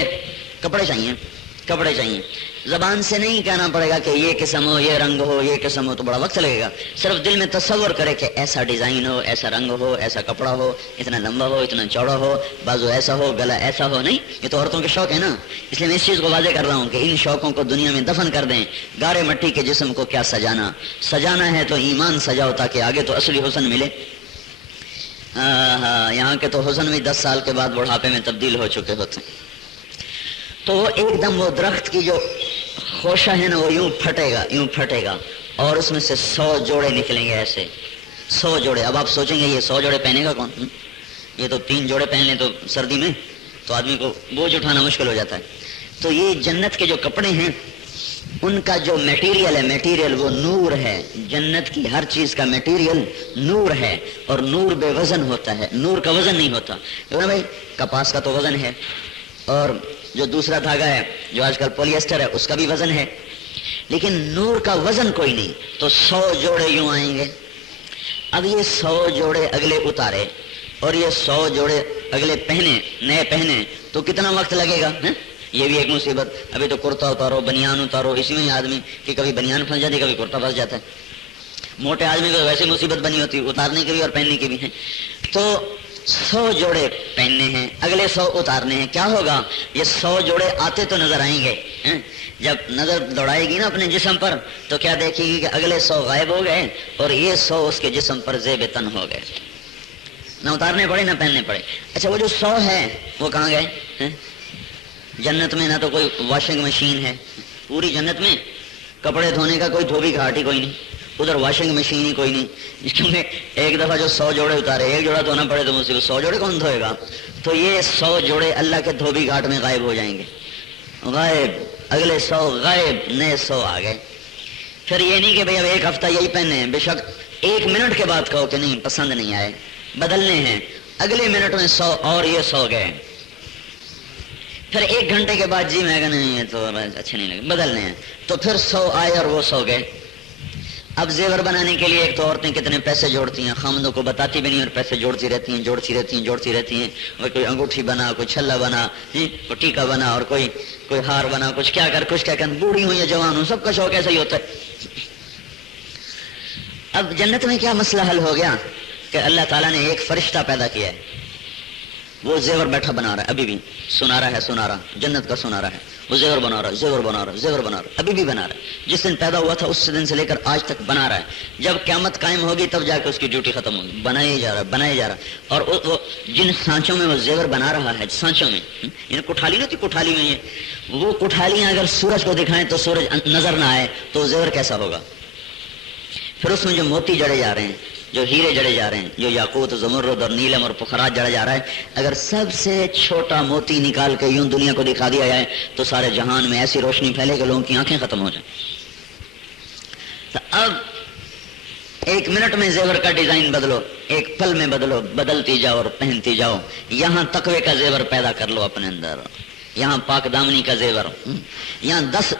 کپڑے چاہیے. زبان سے نہیں کہنا پڑے گا کہ یہ قسم ہو، یہ رنگ ہو، یہ قسم ہو، تو بڑا وقت لگے گا. صرف دل میں تصور کرے کہ ایسا ڈیزائن ہو، ایسا رنگ ہو، ایسا کپڑا ہو، اتنا لمبا ہو، اتنا چوڑا ہو، بازو ایسا ہو، گلا ایسا ہو. نہیں، یہ تو عورتوں کے شوق ہے نا. اس لیے میں اس چیز کو واضح کر رہا ہوں کہ ان شوقوں کو دنیا میں دفن کر دیں. گارے مٹی کے جسم کو کیا سجانا ہے تو ایمان سجاؤ تاکہ آگے تو اصلی حسن ملے. یہاں کے تو حسن بھی 10 سال کے بعد بڑھاپے میں تبدیل ہو چکے ہوتے ہیں. تو وہ ایک دم وہ درخت کی جو خوشہ ہے نا وہ یوں پھٹے گا اور اس میں سے 100 جوڑے نکلیں گے. ایسے 100 جوڑے. اب آپ سوچیں گے یہ 100 جوڑے پہنے گا کون؟ یہ تو 3 جوڑے پہن لیں تو سردی میں تو آدمی کو بوجھ اٹھانا مشکل ہو جاتا ہے. تو یہ جنت کے جو کپڑے ہیں ان کا جو میٹیریل ہے، میٹیریل وہ نور ہے، جنت کی ہر چیز کا میٹیریل نور ہے، اور نور بے وزن ہوتا ہے، نور کا وزن نہیں ہوتا. بھائی کپاس کا تو وزن ہے، اور جو دوسرا دھاگا ہے جو آج کل پولیسٹر ہے اس کا بھی وزن ہے، لیکن نور کا وزن کوئی نہیں. تو 100 جوڑے یوں آئیں گے. اب یہ 100 جوڑے اگلے اتارے اور یہ 100 جوڑے اگلے پہنے، نئے پہنے، تو کتنا وقت لگے گا؟ یہ بھی ایک مصیبت. ابھی تو کرتا اتارو، بنیان اتارو، اسی میں آدمی کہ کبھی بنیان پھنس جاتی، کبھی کرتا پھنس جاتا ہے. موٹے آدمی کو ویسے مصیبت بنی ہوتی اتارنے کی بھی اور پہننے کی بھی ہے. تو 100 جوڑے پہننے ہیں، اگلے 100 اتارنے ہیں. کیا ہوگا؟ یہ 100 جوڑے آتے تو نظر آئیں گے. جب نظر دوڑائے گی نا اپنے جسم پر تو کیا دیکھے گی کہ اگلے 100 غائب ہو گئے اور یہ 100 اس کے جسم پر زیب تن ہو گئے. نہ اتارنے پڑے نہ پہننے پڑے. اچھا وہ جو 100 ہے وہ کہاں گئے؟ جنت میں نہ تو کوئی واشنگ مشین ہے، پوری جنت میں کپڑے دھونے کا کوئی دھوبی گھاٹ ہی کوئی نہیں، ادھر واشنگ مشین ہی کوئی نہیں. کیونکہ ایک دفعہ جو 100 جوڑے اتارے، ایک جوڑا دھونا پڑے تو مجھے 100 جوڑے کون دھوئے گا؟ تو یہ 100 جوڑے اللہ کے دھوبی گھاٹ میں غائب ہو جائیں گے. غائب، اگلے 100 غائب، نئے 100 آ گئے. پھر یہ نہیں کہ بھئی اب ایک ہفتہ یہی پہننے ہیں، بے شک 1 منٹ کے بعد کہو کہ نہیں پسند نہیں آئے، بدلنے ہیں، اگلے منٹ میں 100 اور یہ 100 گئے. پھر 1 گھنٹے کے بعد جی میں کہا نہیں یہ تو اچھے نہیں لگے، بدلنے ہیں. تو پھر 100 آئے اور وہ 100 گئے. اب زیور بنانے کے لیے ایک تو عورتیں کتنے پیسے جوڑتی ہیں، خامدوں کو بتاتی بھی نہیں اور پیسے جوڑتی رہتی ہیں. اور کوئی انگوٹھی بنا، کوئی چھلا بنا، کوئی ٹیکا بنا، اور کوئی ہار بنا، کچھ کیا کر بوڑھی ہوں یا جوان ہوں، سب کا شوق ایسا ہی ہوتا ہے. اب جنت میں کیا مسئلہ حل ہو گیا کہ اللہ تعالیٰ نے ایک فرشتہ پیدا کیا ہے، وہ زیور بیٹھا بنا رہا ہے. ابھی بھی سنارا ہے، سنارا جنت کا سنارا ہے، وہ زیور بنا رہا ہے، ابھی بھی بنا رہا ہے. جس دن پیدا ہوا تھا اس دن سے لے کر آج تک بنا رہا ہے. جب قیامت قائم ہوگی تب جا کے اس کی ڈیوٹی ختم ہوگی. بنایا ہی جا رہا. اور وہ جن سانچوں میں وہ زیور بنا رہا ہے، سانچوں میں یعنی کوٹھالی نہیں ہوتی، کوٹھالی میں وہ کوٹھالیاں اگر سورج کو دکھائیں تو سورج نظر نہ آئے تو زیور کیسا ہوگا؟ پھر اس میں جو موتی جڑے جا رہے ہیں، جو ہیرے جڑے جا رہے ہیں، جو یاقوت، زمرد اور نیلم اور پخرات جڑا جا رہا ہے، اگر سب سے چھوٹا موتی نکال کے یوں دنیا کو دکھا دیا جائے تو سارے جہان میں ایسی روشنی پھیلے کہ لوگوں کی آنکھیں ختم ہو جائیں. تو اب 1 منٹ میں زیور کا ڈیزائن بدلو، ایک پل میں بدلو، بدلتی جاؤ اور پہنتی جاؤ. یہاں تقوی کا زیور پیدا کر لو اپنے اندر، یہاں پاک دامنی کا زیور، یہاں 10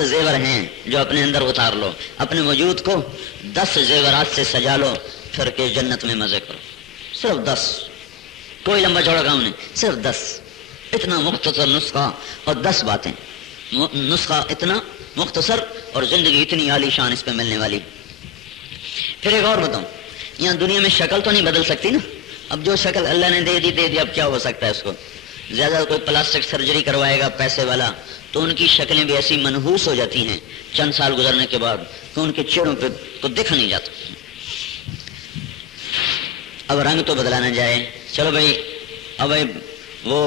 زیور ہیں جو اپنے اندر اتار لو. اپنے وجود کو 10 زیورات سے سجا لو، پھر کے جنت میں مزے کرو. صرف 10، کوئی لمبا چوڑا کام نہیں، صرف 10. اتنا مختصر نسخہ اور 10 باتیں. نسخہ اتنا مختصر اور زندگی اتنی عالی شان اس پہ ملنے والی. پھر ایک اور بتاؤں، یہاں دنیا میں شکل تو نہیں بدل سکتی نا. اب جو شکل اللہ نے دے دی اب کیا ہو سکتا ہے اس کو؟ زیادہ کوئی پلاسٹک سرجری کروائے گا پیسے والا تو ان کی شکلیں بھی ایسی منحوس ہو جاتی ہیں چند سال گزرنے کے بعد کہ ان کے چہروں پہ کو دیکھا نہیں جاتا. اب رنگ تو بدلانا جائے، چلو بھائی اب وہ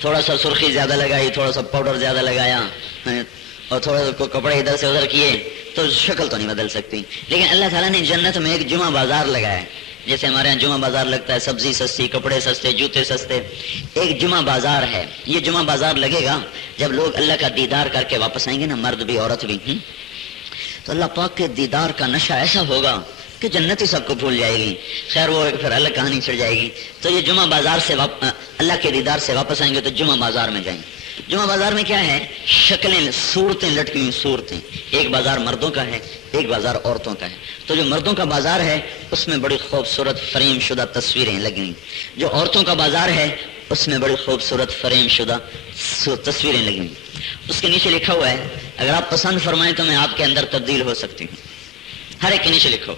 تھوڑا سا سرخی زیادہ لگائی، تھوڑا سا پاؤڈر زیادہ لگایا اور تھوڑا سا کپڑے ادھر سے ادھر کیے تو شکل تو نہیں بدل سکتی. لیکن اللہ تعالیٰ نے جنت میں ایک جمعہ بازار لگایا ہے. جیسے ہمارے یہاں جمعہ بازار لگتا ہے، سبزی سستی، کپڑے سستے، جوتے سستے. ایک جمعہ بازار ہے. یہ جمعہ بازار لگے گا جب لوگ اللہ کا دیدار کر کے واپس آئیں گے نا، مرد بھی عورت بھی، تو اللہ پاک کے دیدار کا نشہ ایسا ہوگا کہ جنت ہی سب کو بھول جائے گی. خیر وہ پھر الگ کہانی چڑھ جائے گی. تو یہ جمعہ بازار سے اللہ کے دیدار سے واپس آئیں گے تو جمعہ بازار میں جائیں. جمعہ بازار میں کیا ہے؟ شکلیں، صورتیں لٹکی ہوئی صورتیں. ایک بازار مردوں کا ہے، ایک بازار عورتوں کا ہے. تو جو مردوں کا بازار ہے اس میں بڑی خوبصورت فریم شدہ تصویریں لگی ہوئی. جو عورتوں کا بازار ہے اس میں بڑی خوبصورت فریم شدہ تصویریں لگی ہوئی. اس کے نیچے لکھا ہوا ہے اگر آپ پسند فرمائیں تو میں آپ کے اندر تبدیل ہو سکتی ہوں. ہر ایک کے نیچے لکھو.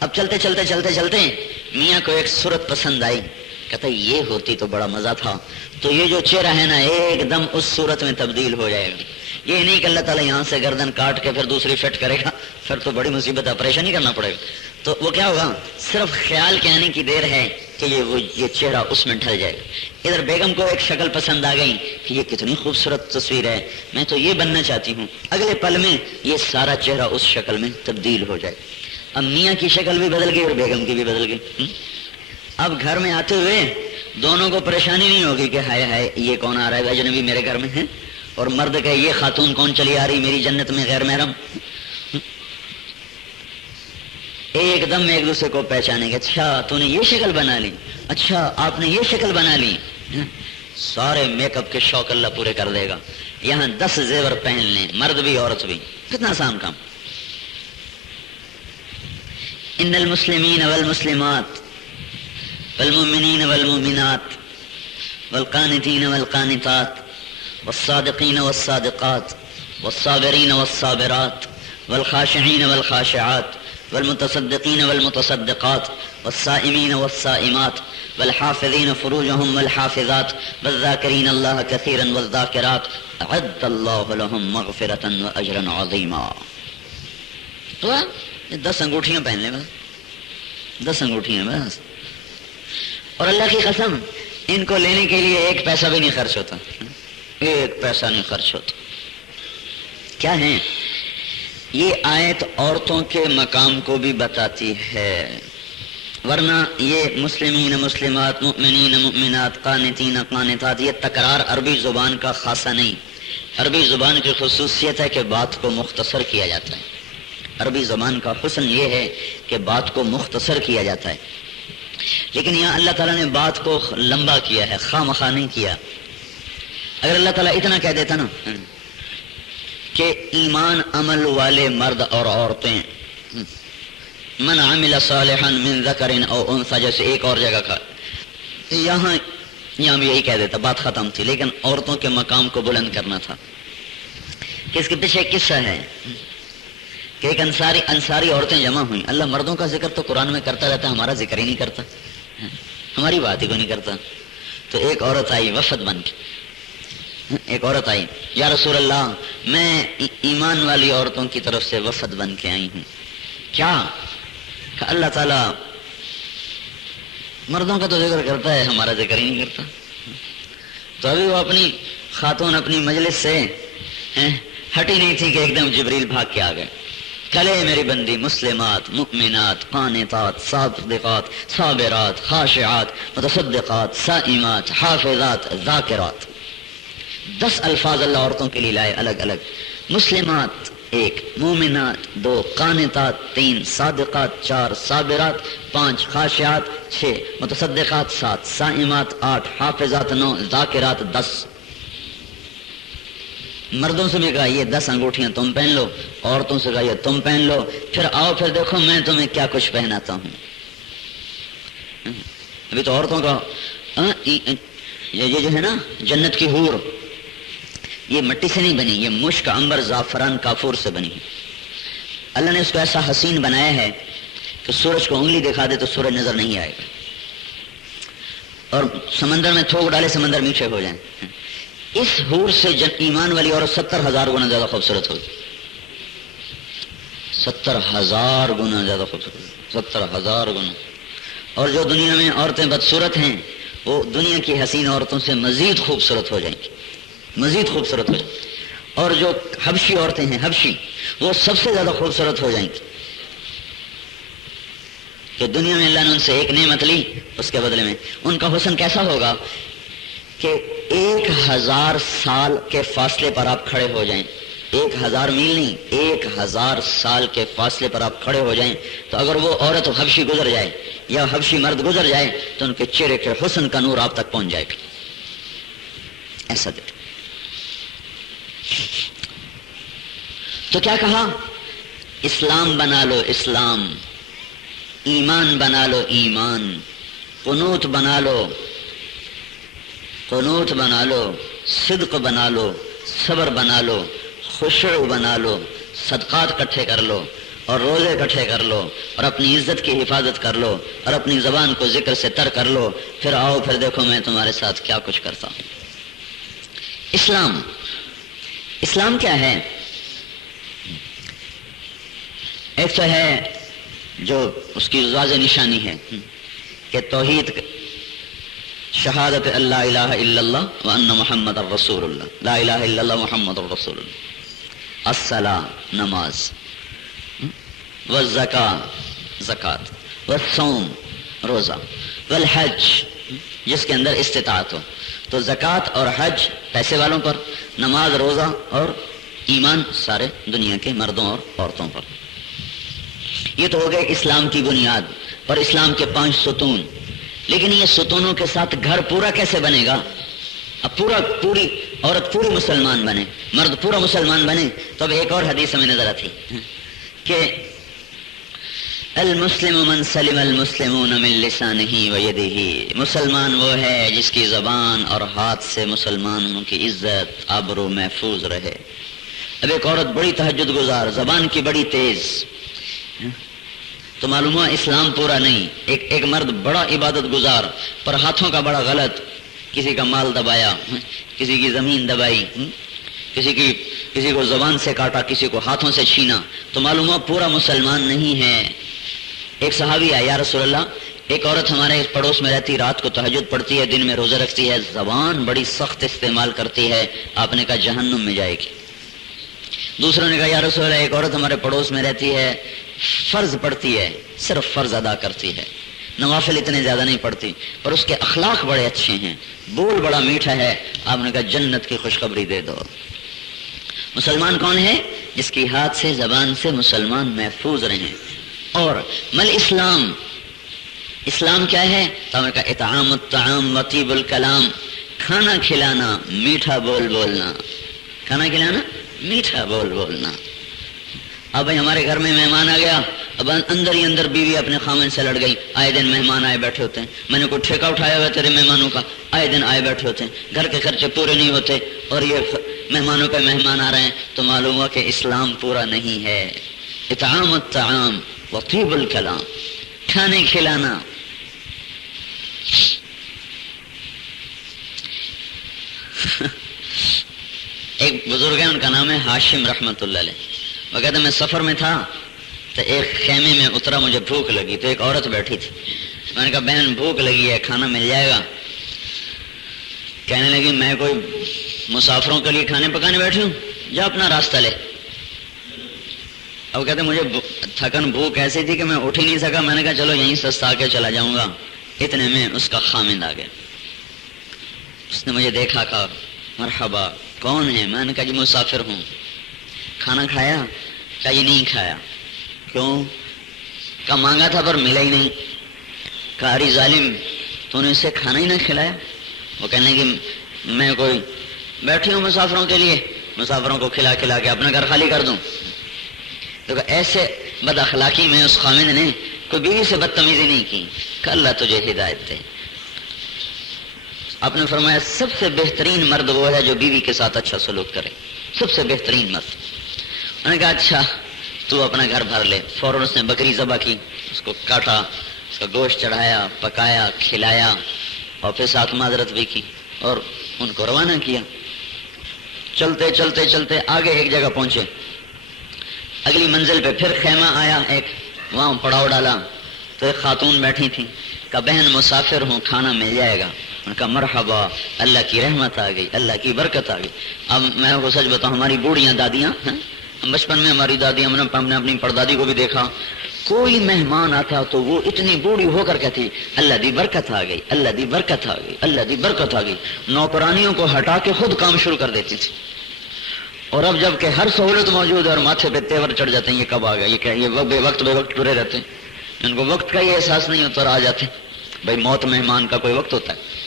اب چلتے چلتے میاں کو ایک صورت پسند آئی، کہتا یہ ہوتی تو بڑا مزہ تھا. تو یہ جو چہرہ ہے نا ایک دم اس صورت میں تبدیل ہو جائے گا. یہ نہیں کہ اللہ تعالیٰ یہاں سے گردن کاٹ کے پھر دوسری فٹ کرے گا، پھر تو بڑی مصیبت، آپریشن ہی کرنا پڑے گا. تو وہ کیا ہوگا؟ صرف خیال کے آنے کی دیر ہے کہ یہ چہرہ اس میں ڈھل جائے گا. ادھر بیگم کو ایک شکل پسند آ گئی کہ یہ کتنی خوبصورت تصویر ہے، میں تو یہ بننا چاہتی ہوں. اگلے پل میں یہ سارا چہرہ اس شکل میں تبدیل ہو جائے. اب میاں کی شکل بھی بدل گئی اور بیگم کی بھی بدل گئی. اب گھر میں آتے ہوئے دونوں کو پریشانی نہیں ہوگی کہ ہائے ہائے یہ کون آ رہا ہے اجنبی میرے گھر میں ہے. اور مرد کہ یہ خاتون کون چلی آ رہی میری جنت میں غیر محرم، ایک دم ایک دوسرے کو پہچانے گے، اچھا تو نے یہ شکل بنا لی، اچھا آپ نے یہ شکل بنا لی، سارے میک اپ کے شوق اللہ پورے کر دے گا، یہاں 10 زیور پہن لیں، مرد بھی عورت بھی، کتنا آسان کام۔ ان المسلمین والمسلمات والمؤمنین والمؤمنات والقانتین والقانتات والصادقین والصادقات والصابرین والصابرات والخاشعین والخاشعات والمتصدقین والمتصدقات والصائمین والصائمات والحافظین فروجهم والحافظات والذاکرین اللہ کثیرا والذاکرات اعد اللہ لهم مغفرۃ واجرا عظیما۔ تو 10 انگوٹھیاں پہن لیں بس، 10 انگوٹھیاں بس، اور اللہ کی قسم ان کو لینے کے لیے ایک پیسہ بھی نہیں خرچ ہوتا، ایک پیسہ نہیں خرچ ہوتا۔ کیا ہے یہ آیت عورتوں کے مقام کو بھی بتاتی ہے، ورنہ یہ مسلمین مسلمات مؤمنین مؤمنات قانتین قانتات یہ تکرار عربی زبان کا خاصہ نہیں، عربی زبان کی خصوصیت ہے کہ بات کو مختصر کیا جاتا ہے، عربی زبان کا حسن یہ ہے کہ بات کو مختصر کیا جاتا ہے، لیکن یہاں اللہ تعالیٰ نے بات کو لمبا کیا ہے، خواہ مخواہ نہیں کیا۔ اگر اللہ تعالیٰ اتنا کہہ دیتا نا کہ ایمان عمل والے مرد اور عورتیں، من عمل صالحا من ذکر او انثى، جیسے ایک اور جگہ کا، یہاں بھی یہی کہہ دیتا، بات ختم تھی، لیکن عورتوں کے مقام کو بلند کرنا تھا۔ کہ اس کے پیچھے ایک قصہ ہے کہ ایک انصاری عورتیں جمع ہوئیں، اللہ مردوں کا ذکر تو قرآن میں کرتا رہتا ہے، ہمارا ذکر ہی نہیں کرتا، ہماری بات ہی کو نہیں کرتا۔ تو ایک عورت آئی وفد بن کے، ایک عورت آئی، یا رسول اللہ میں ایمان والی عورتوں کی طرف سے وفد بن کے آئی ہوں، کیا کہ اللہ تعالیٰ مردوں کا تو ذکر کرتا ہے، ہمارا ذکر ہی نہیں کرتا۔ تو ابھی وہ اپنی خاتون اپنی مجلس سے ہٹی نہیں تھی کہ ایک دم جبریل بھاگ کے آ گئے، کلے میری بندی مسلمات مؤمنات قانتات صادقات صابرات خاشعات متصدقات صائمات حافظات ذاکرات، 10 الفاظ اللہ عورتوں کے لیے لائے الگ الگ، مسلمات 1، مومنات 2، قانتات 3، صادقات 4، صابرات 5، خاشعات 6، متصدقات 7، صائمات 8، حافظات 9، ذاکرات 10۔ مردوں سے بھی کہا یہ 10 انگوٹھیاں تم پہن لو، عورتوں سے کہا یہ تم پہن لو، پھر آؤ پھر دیکھو میں تمہیں کیا کچھ پہناتا ہوں۔ ابھی تو عورتوں کا یہ جو ہے نا جنت کی حور، یہ مٹی سے نہیں بنی، یہ مشک عنبر زعفران کافور سے بنی ہے۔ اللہ نے اس کو ایسا حسین بنایا ہے کہ سورج کو انگلی دکھا دے تو سورج نظر نہیں آئے گا، اور سمندر میں تھوک ڈالے سمندر میٹھے ہو جائیں۔ اس حور سے ایمان والی عورت 70,000 گنا زیادہ خوبصورت ہوگی، 70,000 گنا زیادہ خوبصورت، 70,000 گنا۔ اور جو دنیا میں عورتیں بدصورت ہیں وہ دنیا کی حسین عورتوں سے مزید خوبصورت ہو جائیں گی، مزید خوبصورت ہو جائیں گی۔ اور جو حبشی عورتیں ہیں حبشی، وہ سب سے زیادہ خوبصورت ہو جائیں گی، کہ دنیا میں اللہ نے ان سے ایک نعمت لی، اس کے بدلے میں ان کا حسن کیسا ہوگا کہ 1000 سال کے فاصلے پر آپ کھڑے ہو جائیں، 1000 میل نہیں، 1000 سال کے فاصلے پر آپ کھڑے ہو جائیں، تو اگر وہ عورت حبشی گزر جائے یا حبشی مرد گزر جائے تو ان کے چہرے کے حسن کا نور آپ تک پہنچ جائے گا، ایسا دیکھ۔ تو کیا کہا؟ اسلام بنا لو اسلام، ایمان بنا لو ایمان، قنوت بنا لو، قنوت بنا لو، صدق بنا لو، صبر بنا لو، خشوع بنا لو، صدقات کٹھے کر لو اور روزے کٹھے کر لو اور اپنی عزت کی حفاظت کر لو اور اپنی زبان کو ذکر سے تر کر لو، پھر آؤ پھر دیکھو میں تمہارے ساتھ کیا کچھ کرتا ہوں۔ اسلام، اسلام کیا ہے؟ ایک تو ہے جو اس کی واضح نشانی ہے کہ توحید، شہادت اللہ الہ الا اللہ وان محمد الرسول اللہ، لا الہ الا اللہ محمد الرسول اللہ، الصلاۃ نماز، والزکاۃ زکات، والصوم روزہ، والحج جس کے اندر استطاعت ہو۔ تو زکوٰۃ اور حج پیسے والوں پر، نماز روزہ اور ایمان سارے دنیا کے مردوں اور عورتوں پر. یہ تو ہو گئے اسلام کی بنیاد اور اسلام کے 5 ستون. لیکن یہ ستونوں کے ساتھ گھر پورا کیسے بنے گا؟ اب پوری عورت پوری مسلمان بنے، مرد پورا مسلمان بنے. تو اب ایک اور حدیث ہمیں نظر آتی کہ المسلم من سلم المسلمون من لسانہ ویدہ، مسلمان وہ ہے جس کی زبان اور ہاتھ سے مسلمانوں کی عزت آبرو محفوظ رہے. اب ایک عورت بڑی تہجد گزار، زبان کی بڑی تیز، تو معلوم ہوا اسلام پورا نہیں. ایک مرد بڑا عبادت گزار پر ہاتھوں کا بڑا غلط، کسی کا مال دبایا، کسی کی زمین دبائی، کسی کو زبان سے کاٹا، کسی کو ہاتھوں سے چھینا، تو معلوم ہوا پورا مسلمان نہیں ہے. ایک صحابی آیا، یا رسول اللہ ایک عورت ہمارے پڑوس میں رہتی، رات کو تہجد پڑھتی ہے، دن میں روزہ رکھتی ہے، زبان بڑی سخت استعمال کرتی ہے، آپ نے کہا جہنم میں جائے گی. دوسروں نے کہا یا رسول اللہ ایک عورت ہمارے پڑوس میں رہتی ہے، فرض پڑھتی ہے، صرف فرض ادا کرتی ہے، نوافل اتنے زیادہ نہیں پڑھتی، پر اس کے اخلاق بڑے اچھے ہیں، بول بڑا میٹھا ہے، آپ نے کہا جنت کی خوشخبری دے دو. مسلمان کون ہے؟ جس کی ہاتھ سے زبان سے مسلمان محفوظ رہیں. اور مل اسلام، اسلام کیا ہے؟ تو ہم نے کہا اطعام الطعام و طیب الکلام، کھانا کھلانا، میٹھا بول بولنا، کھانا کھلانا، میٹھا بول بولنا. اب بھائی ہمارے گھر میں مہمان آ گیا، اب اندر ہی اندر بیوی اپنے خامن سے لڑ گئی. آئے دن مہمان آئے بیٹھے ہوتے ہیں، میں نے کوئی ٹھیکہ اٹھایا ہوا تیرے مہمانوں کا، آئے دن آئے بیٹھے ہوتے ہیں، گھر کے خرچے پورے نہیں ہوتے اور یہ مہمانوں پہ مہمان آ رہے ہیں، تو معلوم ہوا کہ اسلام پورا نہیں ہے. اطعام الطعام و طیب الکلام، کھانے کھلانا. ایک بزرگ ہے، ان کا نام ہے ہاشم رحمت اللہ علیہ. وہ کہتے میں سفر میں تھا تو ایک خیمے میں اترا، مجھے بھوک لگی تو ایک عورت بیٹھی تھی. میں نے کہا بہن بھوک لگی ہے، کھانا مل جائے گا؟ کہنے لگی میں کوئی مسافروں کے لیے کھانے پکانے بیٹھی ہوں، جا اپنا راستہ لے. اب کہتے مجھے تھکن بھوک ایسی تھی کہ میں اٹھ ہی نہیں سکا. میں نے کہا چلو یہیں سستا کے چلا جاؤں گا. اتنے میں اس کا خامند آ گیا. اس نے مجھے دیکھا، کہا مرحبا، کون ہے؟ میں نے کہا جی مسافر ہوں. کھانا کھایا؟ کہا یہ نہیں کھایا. کیوں؟ کہا مانگا تھا پر ملا ہی نہیں. کہا اری ظالم، تو نے اسے کھانا ہی نہ کھلایا؟ وہ کہنے کہ میں کوئی بیٹھی ہوں مسافروں کے لیے، مسافروں کو کھلا کھلا کے اپنا گھر خالی کر دوں. تو ایسے بد اخلاقی میں اس خامند نے کوئی بیوی سے بدتمیزی نہیں کی کہ اللہ تجھے ہدایت دے. آپ نے فرمایا سب سے بہترین مرد وہ ہے جو بیوی کے ساتھ اچھا سلوک کرے، سب سے بہترین مرد. میں نے کہا اچھا تو اپنا گھر بھر لے. فوراً اس نے بکری ذبح کی، اس کو کاٹا، اس کا گوشت چڑھایا، پکایا، کھلایا اور پھر ساتھ معذرت بھی کی اور ان کو روانہ کیا. چلتے چلتے چلتے آگے ایک جگہ پہنچے. اگلی منزل پہ پھر خیمہ آیا، ایک وہاں پڑاؤ ڈالا تو ایک خاتون بیٹھی تھی. کہا بہن مسافر ہوں، کھانا مل جائے گا؟ ان کا مرحبا، اللہ کی رحمت آ گئی، اللہ کی برکت آ گئی. اب میں آپ کو سچ بتاؤں، ہماری بوڑھیاں دادیاں، بچپن میں ہماری دادیاں، ہم نے اپنی پردادی کو بھی دیکھا، کوئی مہمان آتا تو وہ اتنی بوڑھی ہو کر کہتی اللہ دی برکت آ گئی، اللہ دی برکت آ گئی، اللہ دی برکت آ گئی. نوکرانیوں کو ہٹا کے خود کام شروع کر دیتی تھی. اور اب جب کہ ہر سہولت موجود ہے اور ماتھے پہ تیور چڑھ جاتے ہیں، یہ کب آ گیا، یہ بے وقت ٹرے رہتے ہیں، ان کو وقت کا یہ احساس نہیں ہوتا اور آ جاتے ہیں. بھائی موت مہمان کا کوئی وقت ہوتا ہے.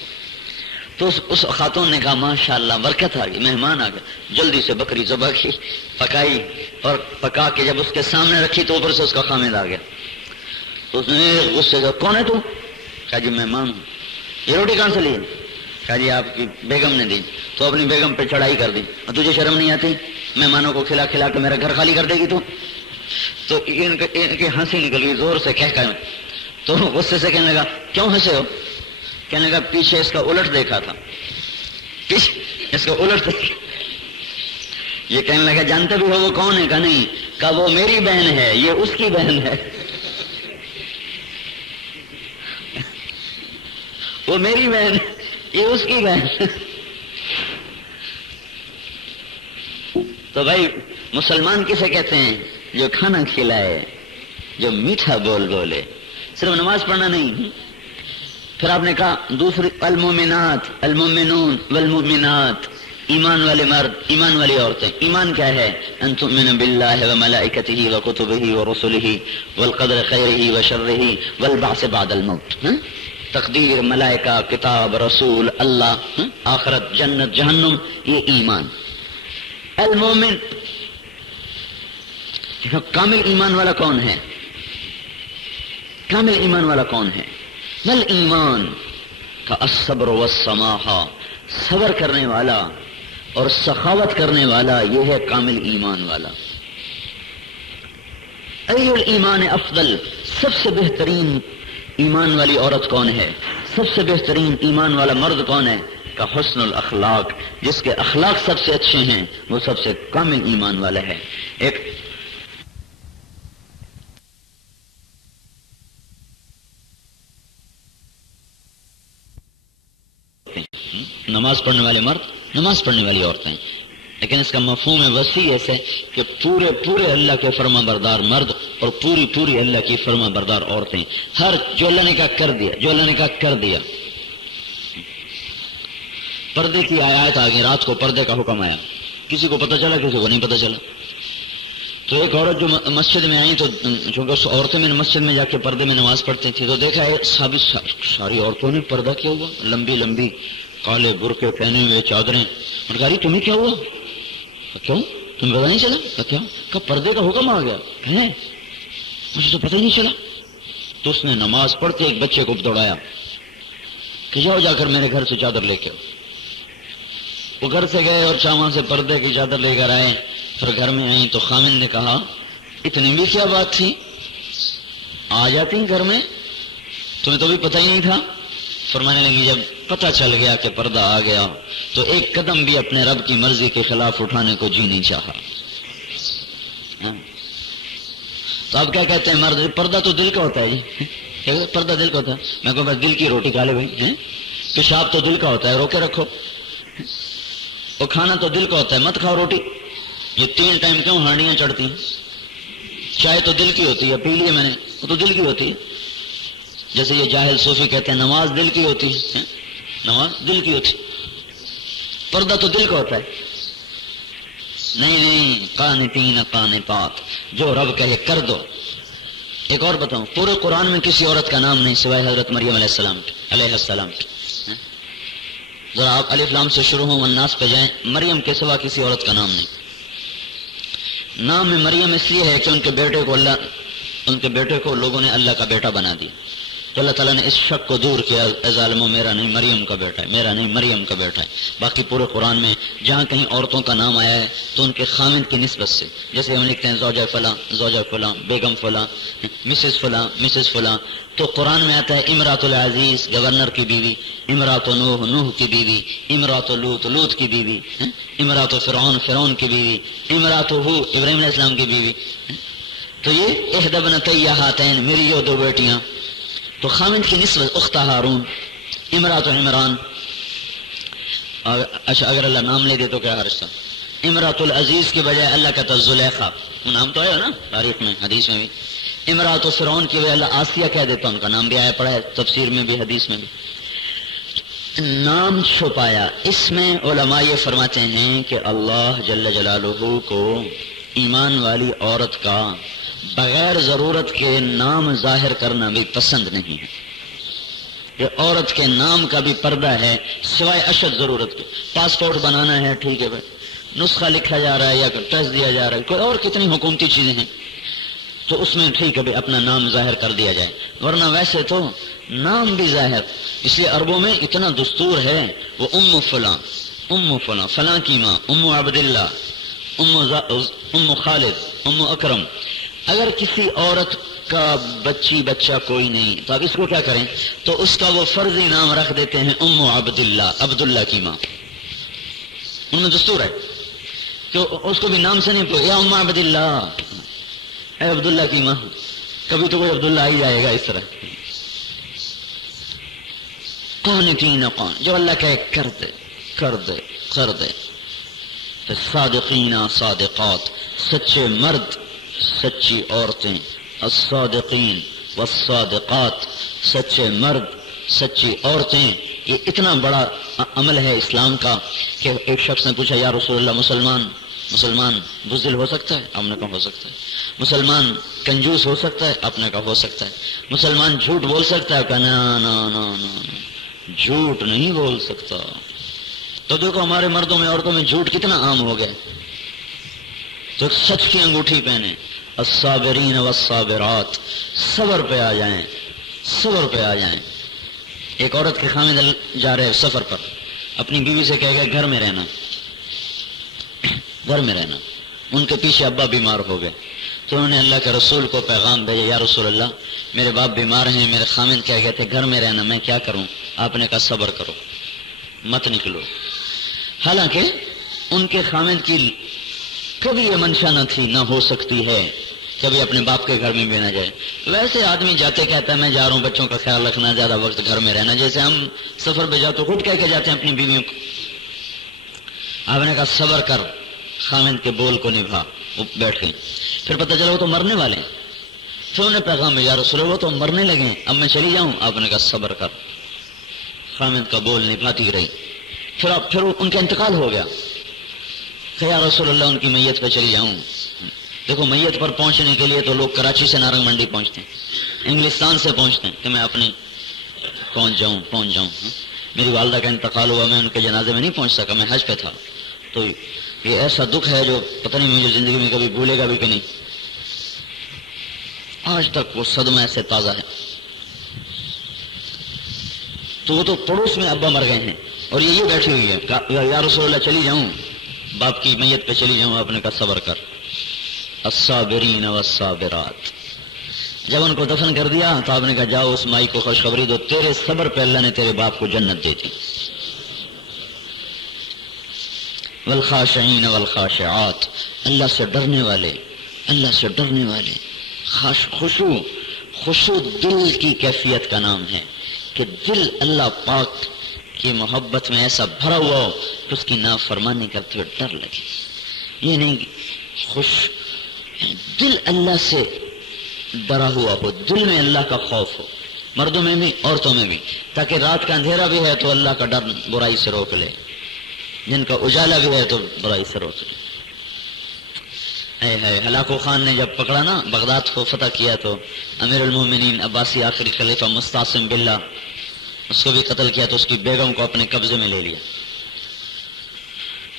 تو اس خاتون نے کہا ماشاءاللہ برکت آ گئی، مہمان آ گئے. جلدی سے بکری ذبح کی، پکائی اور پکا کے جب اس کے سامنے رکھی تو اوپر سے اس کا خامد آ گیا. تو اس نے غصے سے کون ہے تو؟ کہا جی مہمان ہوں. یہ روٹی کہاں سے لی؟ کہا جی آپ کی بیگم نے دی. تو اپنی بیگم پہ چڑھائی کر دی. اور تجھے شرم نہیں آتی مہمانوں کو کھلا کھلا کے میرا گھر خالی کر دے گی تو ان کی ہنسی نکل گئی زور سے کہہ کر. تو غصے سے کہنے لگا کیوں ہنسے ہو؟ کہنے لگا پیچھے اس کا الٹ دیکھا تھا، پیچھے اس کا الٹ دیکھا. یہ کہنے لگا جانتے بھی ہو وہ کون ہے؟ کہا نہیں. کہا وہ میری بہن ہے، یہ اس کی بہن ہے. وہ میری بہن، یہ اس کی بہن. تو بھائی مسلمان کسے کہتے ہیں؟ جو کھانا کھلائے، جو میٹھا بول بولے. صرف نماز پڑھنا نہیں، پھر آپ نے کہا دوسری المومنات المومنون والمؤمنات، ایمان والے مرد، ایمان والی عورتیں. ایمان کیا ہے؟ ان تؤمن باللہ وملائکتہ وکتبہ ورسلہ والقدر خیرہ وشرہ والبعث بعد الموت. تقدیر، ملائکہ، کتاب، رسول، اللہ، آخرت، جنت، جہنم، یہ ایمان. المومن، کامل ایمان والا کون ہے؟ کامل ایمان والا کون ہے؟ مل ایمان کا الصبر والسماحہ، صبر کرنے والا اور سخاوت کرنے والا، یہ ہے کامل ایمان والا. ای الایمان افضل، سب سے بہترین ایمان والی عورت کون ہے؟ سب سے بہترین ایمان والا مرد کون ہے؟ کا حسن الاخلاق، جس کے اخلاق سب سے اچھے ہیں وہ سب سے کامل ایمان والا ہے. ایک نماز پڑھنے والے مرد، نماز پڑھنے والی عورتیں، لیکن اس کا مفہوم ہے وسیع ایسے کہ پورے اللہ کے فرما بردار مرد اور پوری اللہ کی فرما بردار عورتیں. ہر جو اللہ نے کہا کر دیا، جو اللہ نے کہا کر دیا. پردے کی آیات آ گئی، رات کو پردے کا حکم آیا، کسی کو پتہ چلا کسی کو نہیں پتہ چلا. تو ایک عورت جو مسجد میں آئی، تو چونکہ عورتیں میں مسجد میں جا کے پردے میں نماز پڑھتی تھی، تو دیکھا ہے ساری عورتوں نے پردہ کیا ہوا، لمبی لمبی کالے برقعے پہنے ہوئے، چادریں. اور کہا تمہیں کیا ہوا؟ کیوں تمہیں پتہ نہیں چلا؟ کیا کہ پردے کا حکم آ گیا ہے، مجھے تو پتہ ہی نہیں چلا. تو اس نے نماز پڑھ کے ایک بچے کو دوڑایا کہ جاؤ جا کر میرے گھر سے چادر لے کے. وہ گھر سے گئے اور وہاں سے پردے کی چادر لے کر آئے. پھر گھر میں آئی تو خامن نے کہا اتنی بھی کیا بات تھی، آ جاتی گھر میں، تمہیں تو بھی پتہ ہی نہیں تھا. فرمانے لگی جب پتہ چل گیا کہ پردہ آ گیا تو ایک قدم بھی اپنے رب کی مرضی کے خلاف اٹھانے کو جی نہیں چاہا. تو اب کیا کہتے ہیں مرد، پردہ تو دل کا ہوتا ہے جی، پردہ دل کا ہوتا ہے. میں کہوں بس دل کی روٹی کھا لے بھائی، پیشاب تو دل کا ہوتا ہے، روکے رکھو. وہ کھانا تو دل کا ہوتا ہے، مت کھاؤ روٹی. یہ 3 ٹائم کیوں ہانڈیاں چڑھتی ہیں؟ چائے تو دل کی ہوتی ہے، پی لیے میں نے، وہ تو دل کی ہوتی ہے. جیسے یہ جاہل صوفی کہتے ہیں نماز دل کی ہوتی ہے، نماز دل کی ہوتی، پردہ تو دل کا ہوتا ہے. نہیں، قانتین قانتات، جو رب کہے کر دو. ایک اور بتاؤں، پورے قرآن میں کسی عورت کا نام نہیں سوائے حضرت مریم علیہ السلام. ذرا آپ الف لام سے شروع ہوں والناس پہ جائیں، مریم کے سوا کسی عورت کا نام نہیں. نام میں مریم اس لیے ہے کہ ان کے بیٹے کو لوگوں نے اللہ کا بیٹا بنا دیا. تو اللہ تعالیٰ نے اس شک کو دور کیا، اے ظالموں میرا نہیں مریم کا بیٹا ہے، میرا نہیں مریم کا بیٹا ہے. باقی پورے قرآن میں جہاں کہیں عورتوں کا نام آیا ہے تو ان کے خامند کی نسبت سے، جیسے ہم لکھتے ہیں زوجہ فلاں، زوجہ فلاں، بیگم فلاں، مسز فلاں، مسز فلاں. تو قرآن میں آتا ہے امرات العزیز، گورنر کی بیوی، امرات نوح، نوح کی بیوی، امرات لوط، لوط کی بیوی، امرات فرعون، فرعون کی بیوی، امرات ہو، ابراہیم علیہ السلام کی بیوی. تو یہ احدی ابنتی ہاتین، میری یہ 2 بیٹیاں. تو خامند کی نسبت اخت ہارون، امرات عمران. اچھا اگر اللہ نام لے دے تو کیا حرج تھا؟ امرات العزیز کی بجائے اللہ کہتا زلیخا، نام تو آیا نا تاریخ میں، حدیث میں بھی. امرات فرعون کی بجائے اللہ آسیہ کہہ دیتا، ان کا نام بھی آیا پڑا ہے تفسیر میں بھی، حدیث میں بھی. نام چھپایا. اس میں علماء یہ فرماتے ہیں کہ اللہ جل جلالہ کو ایمان والی عورت کا بغیر ضرورت کے نام ظاہر کرنا بھی پسند نہیں ہے. یہ عورت کے نام کا بھی پردہ ہے سوائے اشد ضرورت کے. پاسپورٹ بنانا ہے ٹھیک ہے بھائی، نسخہ لکھا جا رہا ہے یا ٹیسٹ دیا جا رہا ہے، کوئی اور کتنی حکومتی چیزیں ہیں، تو اس میں ٹھیک ہے بھائی اپنا نام ظاہر کر دیا جائے. ورنہ ویسے تو نام بھی ظاہر، اس لیے عربوں میں اتنا دستور ہے. وہ ام فلاں، ام فلاں، فلاں کی ماں، ام عبداللہ، ام خالد، ام اکرم. اگر کسی عورت کا بچہ کوئی نہیں تو اب اس کو کیا کریں؟ تو اس کا وہ فرضی نام رکھ دیتے ہیں ام عبداللہ، عبداللہ کی ماں. ان میں دستور ہے کہ اس کو بھی نام سے نہیں پوچھے، یا ام عبداللہ، اے عبداللہ کی ماں. کبھی تو کوئی عبداللہ آ ہی جائے گا اس طرح. قانتین قان، جو اللہ کہے کر دے کر دے کر دے. صادقین صادقات، سچے مرد سچی عورتیں. الصادقین والصادقات، سچے مرد سچی عورتیں، یہ اتنا بڑا عمل ہے اسلام کا کہ ایک شخص نے پوچھا یا رسول اللہ مسلمان بزدل ہو سکتا ہے؟ آپ نے کہا ہو سکتا ہے۔ مسلمان کنجوس ہو سکتا ہے؟ آپ نے کہا ہو سکتا ہے۔ مسلمان جھوٹ بول سکتا ہے؟ کہا نا جھوٹ نہیں بول سکتا۔ تو دیکھو ہمارے مردوں میں عورتوں میں جھوٹ کتنا عام ہو گیا۔ تو سچ کی انگوٹھی پہنے، الصابرین والصابرات، صبر پہ آ جائیں، صبر پہ آ جائیں۔ ایک عورت کے خامد جا رہے سفر پر، اپنی بیوی سے کہہ گئے گھر میں رہنا، گھر میں رہنا۔ ان کے پیچھے ابا بیمار ہو گئے تو انہوں نے اللہ کے رسول کو پیغام بھیجا، یا رسول اللہ میرے باپ بیمار ہیں، میرے خامد کہہ گئے تھے گھر میں رہنا، میں کیا کروں؟ آپ نے کہا صبر کرو، مت نکلو۔ حالانکہ ان کے خامد کی کبھی یہ منشا نہ تھی، نہ ہو سکتی ہے کبھی اپنے باپ کے گھر میں بھی نہ جائے۔ ویسے آدمی جاتے کہتا ہے میں جا رہا ہوں، بچوں کا خیال رکھنا، زیادہ وقت گھر میں رہنا، جیسے ہم سفر پہ جاتے خود کہہ کے جاتے ہیں اپنی بیویوں کو۔ آپ نے کہا صبر کر، خامد کے بول کو نبھا۔ وہ بیٹھ گئی، پھر پتہ چلا وہ تو مرنے والے ہیں۔ پھر انہوں نے پیغام یا رسول اللہ وہ تو مرنے لگے ہیں، اب میں چلی جاؤں؟ آپ نے کہا صبر کر، خامد کا بول نبھاتی رہی۔ پھر ان کا انتقال ہو گیا کہ یا رسول اللہ ان کی میت پہ چلی جاؤں؟ دیکھو میت پر پہنچنے کے لیے تو لوگ کراچی سے نارنگ منڈی پہنچتے ہیں، انگلستان سے پہنچتے ہیں کہ میں اپنے پہنچ جاؤں۔ میری والدہ کا انتقال ہوا، میں ان کے جنازے میں نہیں پہنچ سکا، میں حج پہ تھا۔ تو یہ ایسا دکھ ہے جو پتہ نہیں مجھے زندگی میں کبھی بھولے گا بھی کہ نہیں، آج تک وہ صدمہ ایسے تازہ ہے۔ تو وہ تو پڑوس میں ابا مر گئے ہیں اور یہ بیٹھی ہوئی ہے، یا رسول اللہ چلی جاؤں، باپ کی میت پہ چلی جاؤں؟ آپ نے کہا صبر کر، الصابرین والصابرات۔ جب ان کو دفن کر دیا تو آپ نے کہا جاؤ اس مائی کو خوشخبری دو، تیرے صبر پہ اللہ نے تیرے باپ کو جنت دے دی۔ والخاشعین والخاشعات، اللہ سے ڈرنے والے، اللہ سے ڈرنے والے۔ خشوع دل کی کیفیت کا نام ہے کہ دل اللہ پاک کی محبت میں ایسا بھرا ہوا ہو کہ اس کی نافرمانی کرتے ہوئے ڈر لگے۔ یہ نہیں دل اللہ سے ڈرا ہوا ہو، دل میں اللہ کا خوف ہو، مردوں میں بھی عورتوں میں بھی، تاکہ رات کا اندھیرا بھی ہے تو اللہ کا ڈر برائی سے روک لے، جن کا اجالا بھی ہے تو برائی سے روک لے۔ ہلاکو خان نے جب پکڑا نا، بغداد کو فتح کیا، تو امیر المومنین عباسی آخری خلیفہ مستعصم باللہ اس کو بھی قتل کیا، تو اس کی بیگم کو اپنے قبضے میں لے لیا۔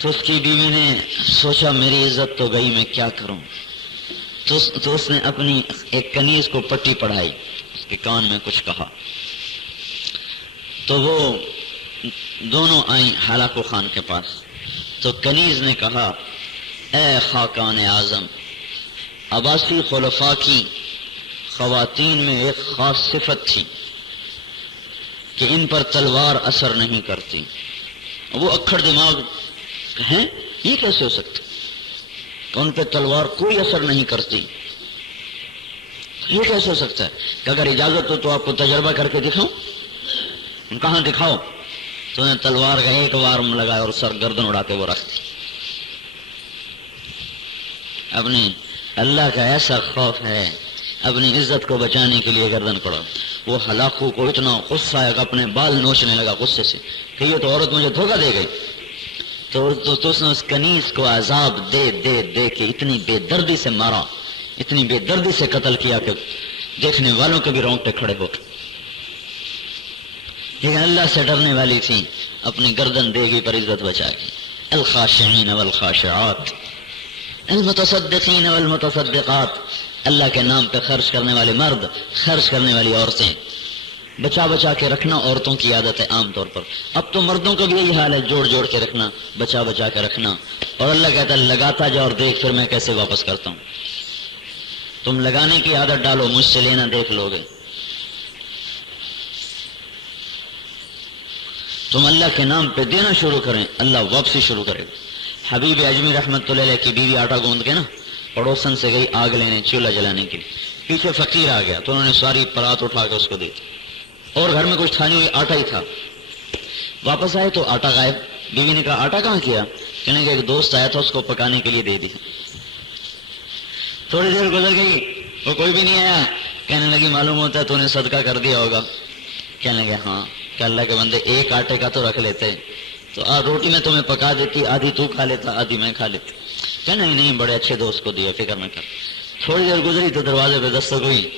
تو اس کی بیوی نے سوچا میری عزت تو گئی، میں کیا کروں؟ تو اس نے اپنی ایک کنیز کو پٹی پڑھائی، اس کے کان میں کچھ کہا، تو وہ دونوں آئیں ہلاکو خان کے پاس۔ تو کنیز نے کہا اے خاقان اعظم، عباسی خلفاء کی خواتین میں ایک خاص صفت تھی کہ ان پر تلوار اثر نہیں کرتی۔ وہ اکھڑ دماغ ہیں، یہ کیسے ہو سکتا کہ ان پہ تلوار کوئی اثر نہیں کرتی؟ یہ کیسے ہو سکتا ہے؟ کہ اگر اجازت ہو تو آپ کو تجربہ کر کے دکھاؤں؟ کہاں دکھاؤ؟ تو انہیں تلوار کا ایک وار لگایا اور سر گردن اڑا کے وہ رکھ دی۔ اپنی اللہ کا ایسا خوف ہے، اپنی عزت کو بچانے کے لیے گردن پڑا۔ وہ ہلاکو کو اتنا غصہ آیا کہ اپنے بال نوچنے لگا غصے سے کہ یہ تو عورت مجھے دھوکہ دے گئی۔ تو اس نے اس کنیز کو عذاب دے دے دے کے اتنی بے دردی سے مارا، اتنی بے دردی سے قتل کیا کہ دیکھنے والوں کے بھی رونگٹے کھڑے ہو گئے۔ لیکن اللہ سے ڈرنے والی تھی، اپنی گردن دے گی پر عزت بچا گئی۔ الخاشعین والخاشعات، المتصدقین والمتصدقات، اللہ کے نام پہ خرچ کرنے والے مرد، خرچ کرنے والی عورتیں۔ بچا بچا کے رکھنا عورتوں کی عادت ہے عام طور پر، اب تو مردوں کا بھی یہی حال ہے، جوڑ جوڑ کے رکھنا، بچا بچا کے رکھنا۔ اور اللہ کہتا ہے لگاتا جا اور دیکھ پھر میں کیسے واپس کرتا ہوں۔ تم لگانے کی عادت ڈالو، مجھ سے لینا دیکھ لو گے۔ تم اللہ کے نام پہ دینا شروع کریں، اللہ واپسی شروع کرے گا۔ حبیب اجمی رحمت اللہ علیہ کی بیوی آٹا گوندھ کے نا پڑوسن سے گئی آگ لینے، چولہا جلانے کے لیے، پیچھے فقیر آ گیا تو انہوں نے ساری پرات اٹھا کے اس کو دی، اور گھر میں کچھ تھا نہیں، آٹا ہی تھا۔ واپس آئے تو آٹا غائب۔ بیوی نے کہا آٹا کہاں کیا؟ کہنے کہ ایک دوست آیا تھا اس کو پکانے کے لیے دے دی۔ تھوڑی دیر گزر گئی، وہ کوئی بھی نہیں آیا، کہنے لگی معلوم ہوتا ہے تو نے صدقہ کر دیا ہوگا۔ کہنے لگے ہاں کہ اللہ کے بندے ایک آٹے کا تو رکھ لیتے، تو روٹی میں تمہیں پکا دیتی، آدھی تو کھا لیتا آدھی میں کھا لیتی. کہ نہیں بڑے اچھے دوست کو دیا، فکر نہ کر. تھوڑی دیر گزری تو دروازے پہ دستک ہوئی،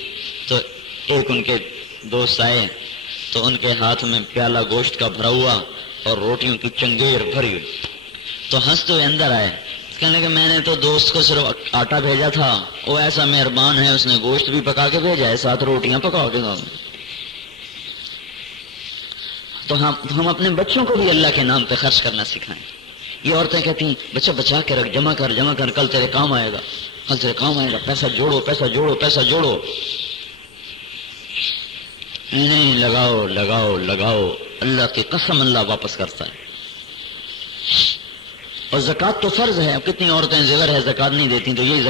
تو ایک ان کے دوست آئے تو ان کے ہاتھ میں پیالہ گوشت کا بھرا ہوا اور روٹیوں کی چنگیر بھری ہوئی. تو ہنستے ہوئے اندر آئے، کہنے لگے میں نے تو دوست کو صرف آٹا بھیجا تھا، وہ ایسا مہربان ہے اس نے گوشت بھی پکا کے بھیجا ہے، ساتھ روٹیاں پکا کے. تو ہم اپنے بچوں کو بھی اللہ کے نام پہ خرچ کرنا سکھائیں. یہ عورتیں کہتی ہیں بچہ بچا کے رکھ، جمع کر کل تیرے کام آئے گا، کل تیرے کام آئے گا، پیسہ جوڑو پیسہ جوڑو پیسہ جوڑو. نہیں، لگاؤ لگاؤ لگاؤ، اللہ کی قسم اللہ واپس کرتا ہے. اور زکوٰۃ تو فرض ہے. اب کتنی عورتیں زیور ہے زکوٰۃ نہیں دیتی، تو یہی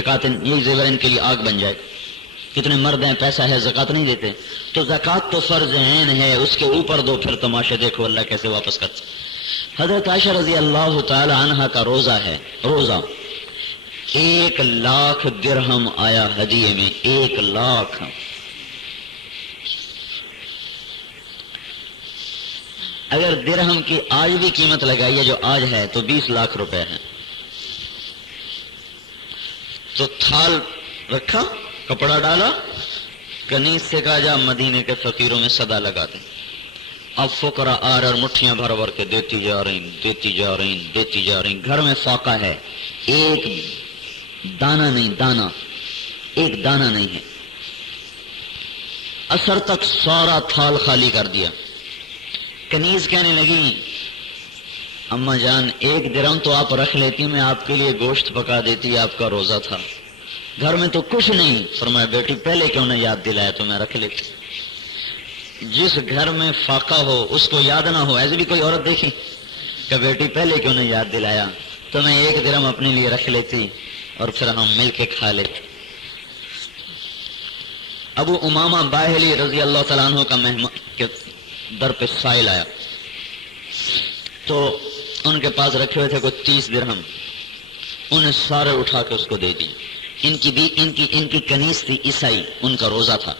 زیور ان کے لیے آگ بن جائے. کتنے مرد ہیں پیسہ ہے زکوٰۃ نہیں دیتے. تو زکوٰۃ تو فرض عین ہے، اس کے اوپر دو، پھر تماشے دیکھو اللہ کیسے واپس کرتا. حضرت عائشہ رضی اللہ تعالی عنہا کا روزہ ہے، روزہ 1,00,000 درہم آیا ہدیے میں. 1,00,000. اگر درہم کی آج بھی قیمت لگائیے جو آج ہے تو 20 لاکھ روپے ہے. تو تھال رکھا، کپڑا ڈالا، کنیز سے کہا جا مدینے کے فقیروں میں صدا لگا دیں. اب فقراء آ رہے اور مٹھیاں بھر بھر کے دیتی جا رہی. گھر میں فاقہ ہے، ایک دانہ نہیں ہے. عصر تک سارا تھال خالی کر دیا. کنیز کہنے لگی اماں جان 1 درہم تو آپ رکھ لیتی، میں آپ کے لیے گوشت پکا دیتی، آپ کا روزہ تھا. گھر میں تو کچھ نہیں. فرمایا بیٹی پہلے کیوں نے یاد دلایا تو میں رکھ لیتی. جس گھر میں فاقہ ہو اس کو یاد نہ ہو. ایسے بھی کوئی عورت دیکھی کہ بیٹی پہلے کیوں نے یاد دلایا تو میں 1 درہم اپنے لیے رکھ لیتی اور پھر ہم مل کے کھا لیتے. ابو امامہ باہلی رضی اللہ تعالیٰ عنہ کا مہمان کے در پہ سائل آیا تو ان کے پاس رکھے ہوئے تھے کوئی 30 درہم. انہیں سارے اٹھا کے اس کو دے دیے. ان کی کنیز تھی عیسائی، ان کا روزہ تھا.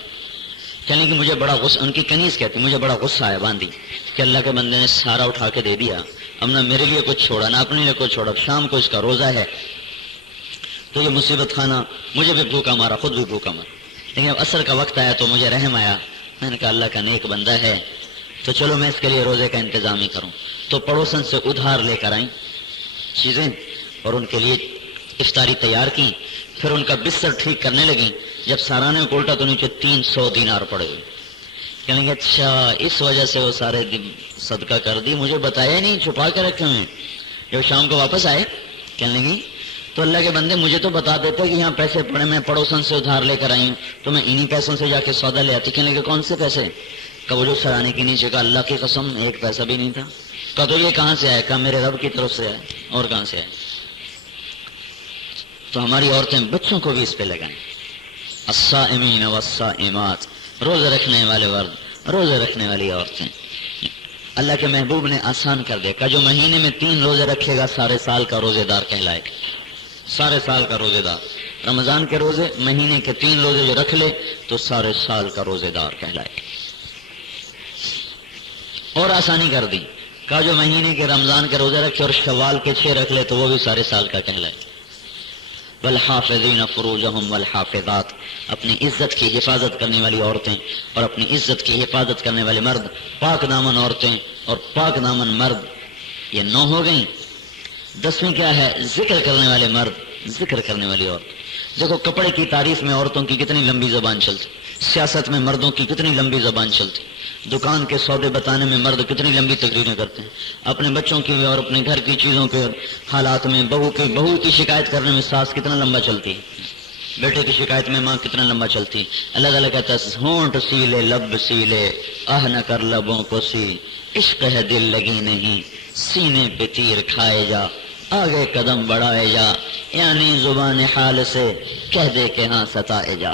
کہنے کہ مجھے بڑا غصہ، ان کی کنیز کہتی مجھے بڑا غصہ آیا باندھی کہ اللہ کے بندے نے سارا اٹھا کے دے دیا، اب نہ میرے لیے کچھ چھوڑا نہ اپنے لیے کچھ چھوڑا. شام کو اس کا روزہ ہے تو یہ مصیبت کھانا، مجھے بھی بھوکا مارا، خود بھی بھوکا مارا. لیکن اب عصر کا وقت آیا تو مجھے رحم آیا. میں نے کہا اللہ کا نیک بندہ ہے تو چلو میں اس کے لیے روزے کا انتظام ہی کروں. تو پڑوسن سے ادھار لے کر آئیں چیزیں اور ان کے لیے افطاری تیار کی. پھر ان کا بستر ٹھیک کرنے لگی. جب سارانے کو الٹا تو نیچے 300 دینار پڑے ہوئے. کہنے لگے اچھا اس وجہ سے وہ سارے صدقہ کر دی، مجھے بتایا نہیں، چھپا کے رکھے ہوئے. جب شام کو واپس آئے کہنے لگی تو اللہ کے بندے مجھے تو بتا دیتے کہ یہاں پیسے پڑے، میں پڑوسن سے ادھار لے کر آئی ہوں تو میں انہی پیسوں سے جا کے سودا لے آتی. کہنے لگے کون سے پیسے؟ کہ وہ جو سرانے کے نیچے کا اللہ کی قسم 1 پیسہ بھی نہیں تھا. کہ تو یہ کہاں سے آئے؟ کہ میرے رب کی طرف سے آئے. اور کہاں سے آئے؟ تو ہماری عورتیں بچوں کو بھی اس پہ لگائیں. الصائمین والصائمات، روزے رکھنے والے مرد، روزے رکھنے والی عورتیں. اللہ کے محبوب نے آسان کر دیا کہ جو مہینے میں 3 روزے رکھے گا سارے سال کا روزے دار کہلائے گا. سارے سال کا روزے دار. رمضان کے روزے مہینے کے 3 روزے جو رکھ لے تو سارے سال کا روزے دار کہلائے گا. اور آسانی کر دی کہ جو مہینے کے رمضان کے روزے رکھے اور شوال کے 6 رکھ لے تو وہ بھی سارے سال کا کہلائے. والحافظین فروجہم والحافظات، اپنی عزت کی حفاظت کرنے والی عورتیں اور اپنی عزت کی حفاظت کرنے والے مرد. پاک دامن عورتیں اور پاک دامن مرد، یہ 9 ہو گئیں. 10ویں کیا ہے؟ ذکر کرنے والے مرد، ذکر کرنے والی عورت. دیکھو کپڑے کی تعریف میں عورتوں کی کتنی لمبی زبان چلتی، سیاست میں مردوں کی کتنی لمبی زبان چلتی، دکان کے سودے بتانے میں مرد کتنی لمبی تقریریں کرتے ہیں، اپنے بچوں کی اور اپنے گھر کی چیزوں کے حالات میں بہو کی شکایت کرنے میں ساس کتنا لمبا چلتی ہے، بیٹے کی شکایت میں ماں کتنا لمبا چلتی ہے. اللہ تعالیٰ کہتا ہے ہونٹ سی لے لب سی لے، آہ نہ کر لبوں کو سی، عشق ہے دل لگی نہیں، سینے پہ تیر کھائے جا، آگے قدم بڑھائے جا، یعنی زبان حال سے کہہ دے کہ ہاں ستائے جا.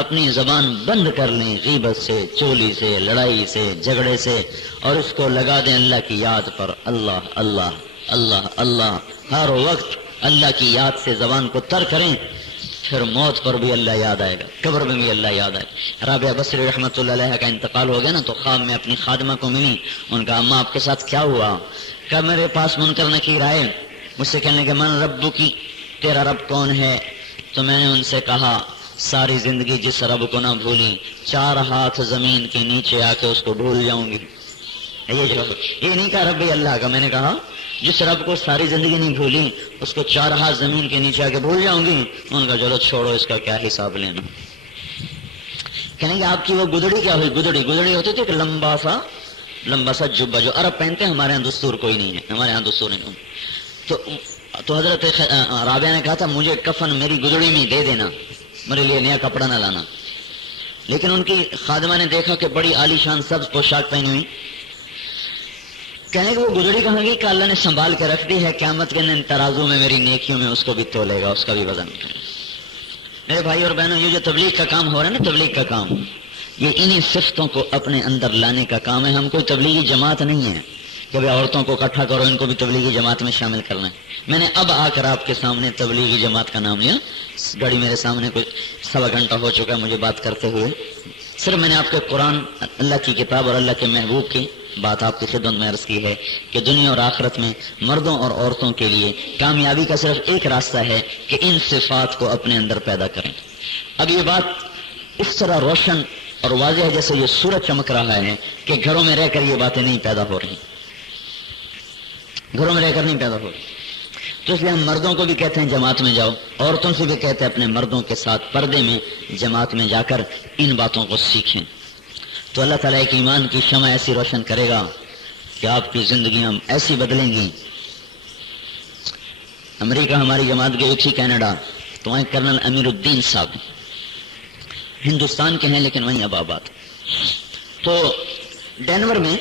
اپنی زبان بند کر لیں غیبت سے، چولی سے، لڑائی سے، جھگڑے سے، اور اس کو لگا دیں اللہ کی یاد پر. اللہ اللہ اللہ اللہ، ہر وقت اللہ کی یاد سے زبان کو تر کریں. پھر موت پر بھی اللہ یاد آئے گا, قبر میں بھی اللہ یاد آئے گا. رابعہ بصری رحمۃ اللہ علیہ کا انتقال ہو گیا نا, تو خواب میں اپنی خادمہ کو ملی. ان کا اماں آپ کے ساتھ کیا ہوا؟ کہ میرے پاس منکر نکیر آئے, مجھ سے کہنے کہ من ربو کی, تیرا رب کون ہے؟ تو میں نے ان سے کہا ساری زندگی جس رب کو نہ بھولی 4 ہاتھ زمین کے نیچے آ کے اس کو بھول جاؤں گی. یہ نہیں کہا رب اللہ کا, میں نے کہا جس رب کو ساری زندگی نہیں بھولی اس کو 4 ہاتھ زمین کے نیچے آ کے بھول جاؤں گی. ان کا چلو چھوڑو, اس کا کیا حساب لینا. کہنے کہ آپ کی وہ گدڑی کیا ہوئی؟ گدڑی ہوتی تھی کہ لمبا سا جبہ جو عرب پہنتے ہیں, ہمارے یہاں دستور کوئی نہیں ہے, ہمارے یہاں دستور نہیں. تو حضرت رابعہ نے کہا تھا مجھے کفن میری گدڑی میں دے دینا, میرے لیے نیا کپڑا نہ لانا. لیکن ان کی خادمہ نے دیکھا کہ بڑی عالی شان سبز پوشاک پہنی ہوئی. کہنے کہ وہ گدڑی کہاں گئی کہ اللہ نے سنبھال کے رکھ دی ہے, قیامت کے دن ترازو میں میری نیکیوں میں اس کو بھی تولے گا, اس کا بھی وزن. میرے بھائی اور بہنوں, یہ جو تبلیغ کا کام ہو رہا ہے نا, تبلیغ کا کام, یہ انہی صفتوں کو اپنے اندر لانے کا کام ہے. ہم کوئی تبلیغی جماعت نہیں ہے کہ بھائی عورتوں کو اکٹھا کرو, ان کو بھی تبلیغی جماعت میں شامل کرنا ہے. میں نے اب آ کر آپ کے سامنے تبلیغی جماعت کا نام لیا. گاڑی میرے سامنے کوئی 1.25 گھنٹہ ہو چکا ہے مجھے بات کرتے ہوئے. صرف میں نے آپ کے قرآن, اللہ کی کتاب اور اللہ کے محبوب کی بات آپ کی خدمت میں عرض کی ہے کہ دنیا اور آخرت میں مردوں اور عورتوں کے لیے کامیابی کا صرف ایک راستہ ہے کہ ان صفات کو اپنے اندر پیدا کریں. اب یہ بات اس طرح روشن اور واضح ہے جیسے یہ سورج چمک رہا ہے کہ گھروں میں رہ کر یہ باتیں نہیں پیدا ہو رہی, گھروں میں رہ کر نہیں پیدا ہو رہی. تو اس لیے ہم مردوں کو بھی کہتے ہیں جماعت میں جاؤ, عورتوں سے بھی کہتے ہیں اپنے مردوں کے ساتھ پردے میں جماعت میں جا کر ان باتوں کو سیکھیں. تو اللہ تعالیٰ ایک ایمان کی شمع ایسی روشن کرے گا کہ آپ کی زندگیاں ایسی بدلیں گی. امریکہ ہماری جماعت گئی تھی کینیڈا, تو وہیں کرنل امیر الدین صاحب ہندوستان کے ہیں لیکن وہیں اب آباد. تو ڈینور میں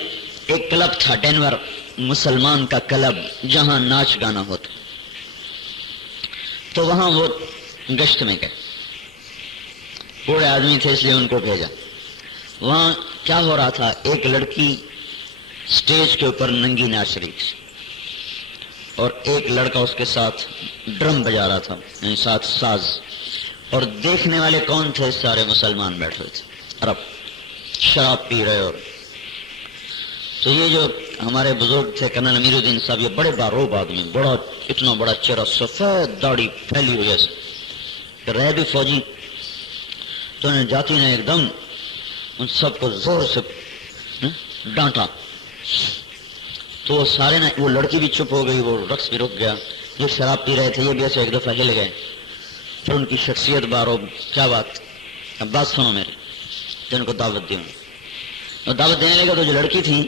ایک کلب تھا, ڈینور مسلمان کا کلب, جہاں ناچ گانا ہوتا. تو وہاں وہ گشت میں گئے, بوڑھے آدمی تھے اس لیے ان کو بھیجا. وہاں کیا ہو رہا تھا, ایک لڑکی سٹیج کے اوپر ننگی ناچ رہی تھی اور ایک لڑکا اس کے ساتھ ڈرم بجا رہا تھا, یعنی ساتھ ساز. اور دیکھنے والے کون تھے؟ سارے مسلمان بیٹھے تھے, عرب, شراب پی رہے. اور تو یہ جو ہمارے بزرگ تھے کرنل امیر الدین صاحب, یہ بڑے باروب آدمی, بڑا اتنا بڑا چہرہ, سفید داڑھی پھیلی ہوئی ہے, رہے بھی فوجی. تو انہیں جاتی نے ایک دم ان سب کو زور سے ڈانٹا. تو وہ سارے نا, وہ لڑکی بھی چپ ہو گئی, وہ رقص بھی رک گیا. یہ شراب پی رہے تھے, یہ بھی ایسے ایک دفعہ ہل گئے. پھر ان کی شخصیت باروب, کیا بات, اب بات سنو میری. تو ان کو دعوت دی, اور دعوت دینے لگا. تو جو لڑکی تھی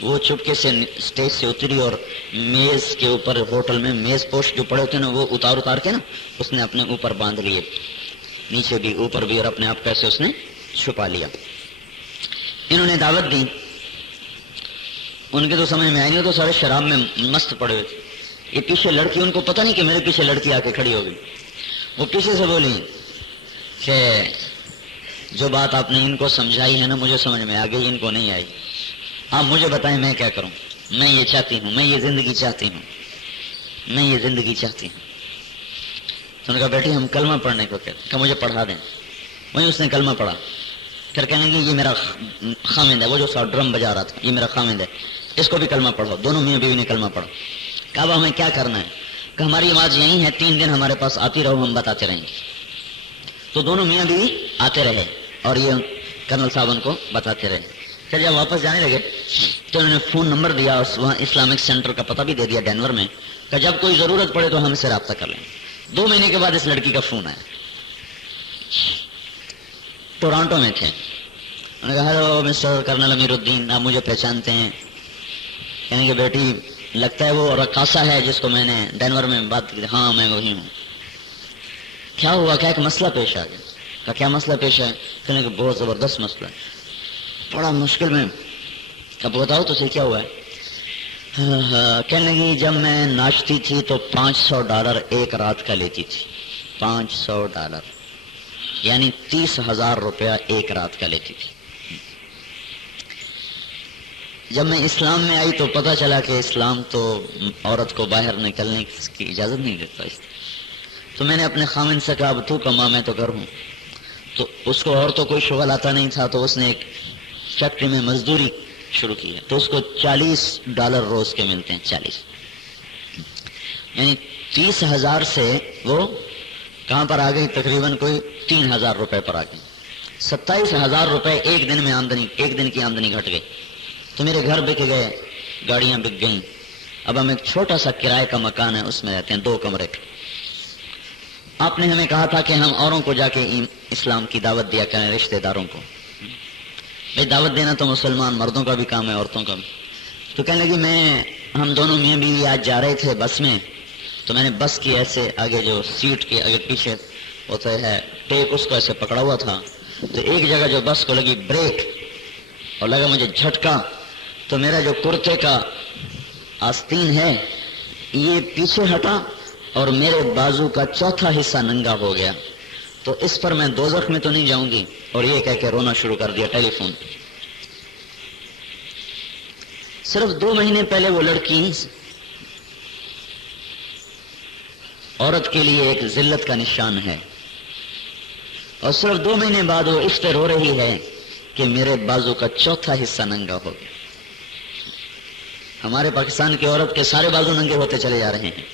وہ چپکے سے اسٹیج سے اتری اور میز کے اوپر, ہوٹل میں میز پوش جو پڑے ہوتے ہیں نا, وہ اتار کے نا اس نے اپنے اوپر باندھ لیے, نیچے بھی اوپر بھی, اور اپنے آپ کیسے اس نے چھپا لیا. انہوں نے دعوت دی, ان کے تو سمجھ میں آئی نہیں, تو سارے شراب میں مست پڑے ہوئے. یہ پیچھے لڑکی, ان کو پتہ نہیں کہ میرے پیچھے لڑکی آ کے کھڑی ہو گئی. وہ پیچھے سے بولی کہ جو بات آپ نے ان کو سمجھائی ہے نا, مجھے سمجھ میں آ گئی, ان کو نہیں آئی. آپ مجھے بتائیں میں کیا کروں؟ میں یہ چاہتی ہوں, میں یہ زندگی چاہتی ہوں, میں یہ زندگی چاہتی ہوں. تو نے کہا بیٹی ہم کلمہ پڑھنے کو کہتے ہیں, کہ مجھے پڑھا دیں. وہیں اس نے کلمہ پڑھا. پھر کہنے لگی یہ میرا خامند ہے, وہ جو سا ڈرم بجا رہا تھا, یہ میرا خامند ہے, اس کو بھی کلمہ پڑھو. دونوں میاں بیوی نے کلمہ پڑھا. کہا اب ہمیں کیا کرنا ہے؟ کہ ہماری آواز یہی ہے, 3 دن ہمارے پاس آتی رہو, ہم بتاتے رہیں گے. تو دونوں میاں بیوی آتے رہے اور یہ کرنل صاحب ان کو بتاتے رہے. پھر جب واپس جانے لگے تو انہوں نے فون نمبر دیا, وہاں اسلامک سینٹر کا پتہ بھی دے دیا ڈینور میں, کہ جب کوئی ضرورت پڑے تو ہم سے رابطہ کر لیں. 2 مہینے کے بعد اس لڑکی کا فون آیا. ٹورانٹو میں تھے. انہوں نے کہا ہیلو مسٹر کرنل امیر الدین, آپ مجھے پہچانتے ہیں؟ کہیں کہ بیٹی لگتا ہے وہ رقاصہ ہے جس کو میں نے ڈینور میں بات کی. ہاں میں وہی ہوں. کیا ہوا, کیا ایک مسئلہ پیش آ گیا. کہا کیا مسئلہ پیش ہے؟ کہنے کہ بہت زبردست مسئلہ ہے, بڑا مشکل میں. اب بتاؤ تو صحیح کیا ہوا ہے؟ کہنے لگی جب میں ناچتی تھی تو $500 ایک رات کا لیتی تھی. $500 یعنی 30,000 روپیہ ایک رات کا لیتی تھی. جب میں اسلام میں آئی تو پتہ چلا کہ اسلام تو عورت کو باہر نکلنے کی اجازت نہیں دیتا. تو میں نے اپنے خامن سے کہا اب تو کما میں تو کروں. تو اس کو اور تو کوئی شغل آتا نہیں تھا، تو اس نے ایک فیکٹری میں مزدوری شروع کی ہے. تو اس کو $40 روز کے ملتے ہیں. 40 یعنی 30,000 سے وہ کہاں پر آ گئی؟ تقریباً کوئی 3,000 روپے پر آ گئی. 27,000 روپے ایک دن میں آمدنی، ایک دن کی آمدنی گھٹ گئی. تو میرے گھر بک گئے، گاڑیاں بک گئیں. اب ہم ایک چھوٹا سا کرائے کا مکان ہے، اس میں رہتے ہیں 2 کمرے. آپ نے ہمیں کہا تھا کہ ہم اوروں کو جا کے اسلام کی دعوت دیا کریں، رشتہ داروں کو. بھائی دعوت دینا تو مسلمان مردوں کا بھی کام ہے، عورتوں کا بھی. تو کہنے لگی ہم دونوں میاں بیوی آج جا رہے تھے بس میں، تو میں نے بس کی ایسے آگے جو سیٹ کے آگے پیچھے ہوتا ہے ٹیپ، اس کو ایسے پکڑا ہوا تھا. تو ایک جگہ جو بس کو لگی بریک اور لگا مجھے جھٹکا، تو میرا جو کرتے کا آستین ہے یہ پیچھے ہٹا اور میرے بازو کا چوتھا حصہ ننگا ہو گیا. تو اس پر میں دوزخ میں تو نہیں جاؤں گی، اور یہ کہہ کے رونا شروع کر دیا ٹیلی فون. صرف 2 مہینے پہلے وہ لڑکی عورت کے لیے ایک ذلت کا نشان ہے، اور صرف 2 مہینے بعد وہ اس پہ رو رہی ہے کہ میرے بازو کا چوتھا حصہ ننگا ہو گیا. ہمارے پاکستان کی عورت کے سارے بازو ننگے ہوتے چلے جا رہے ہیں،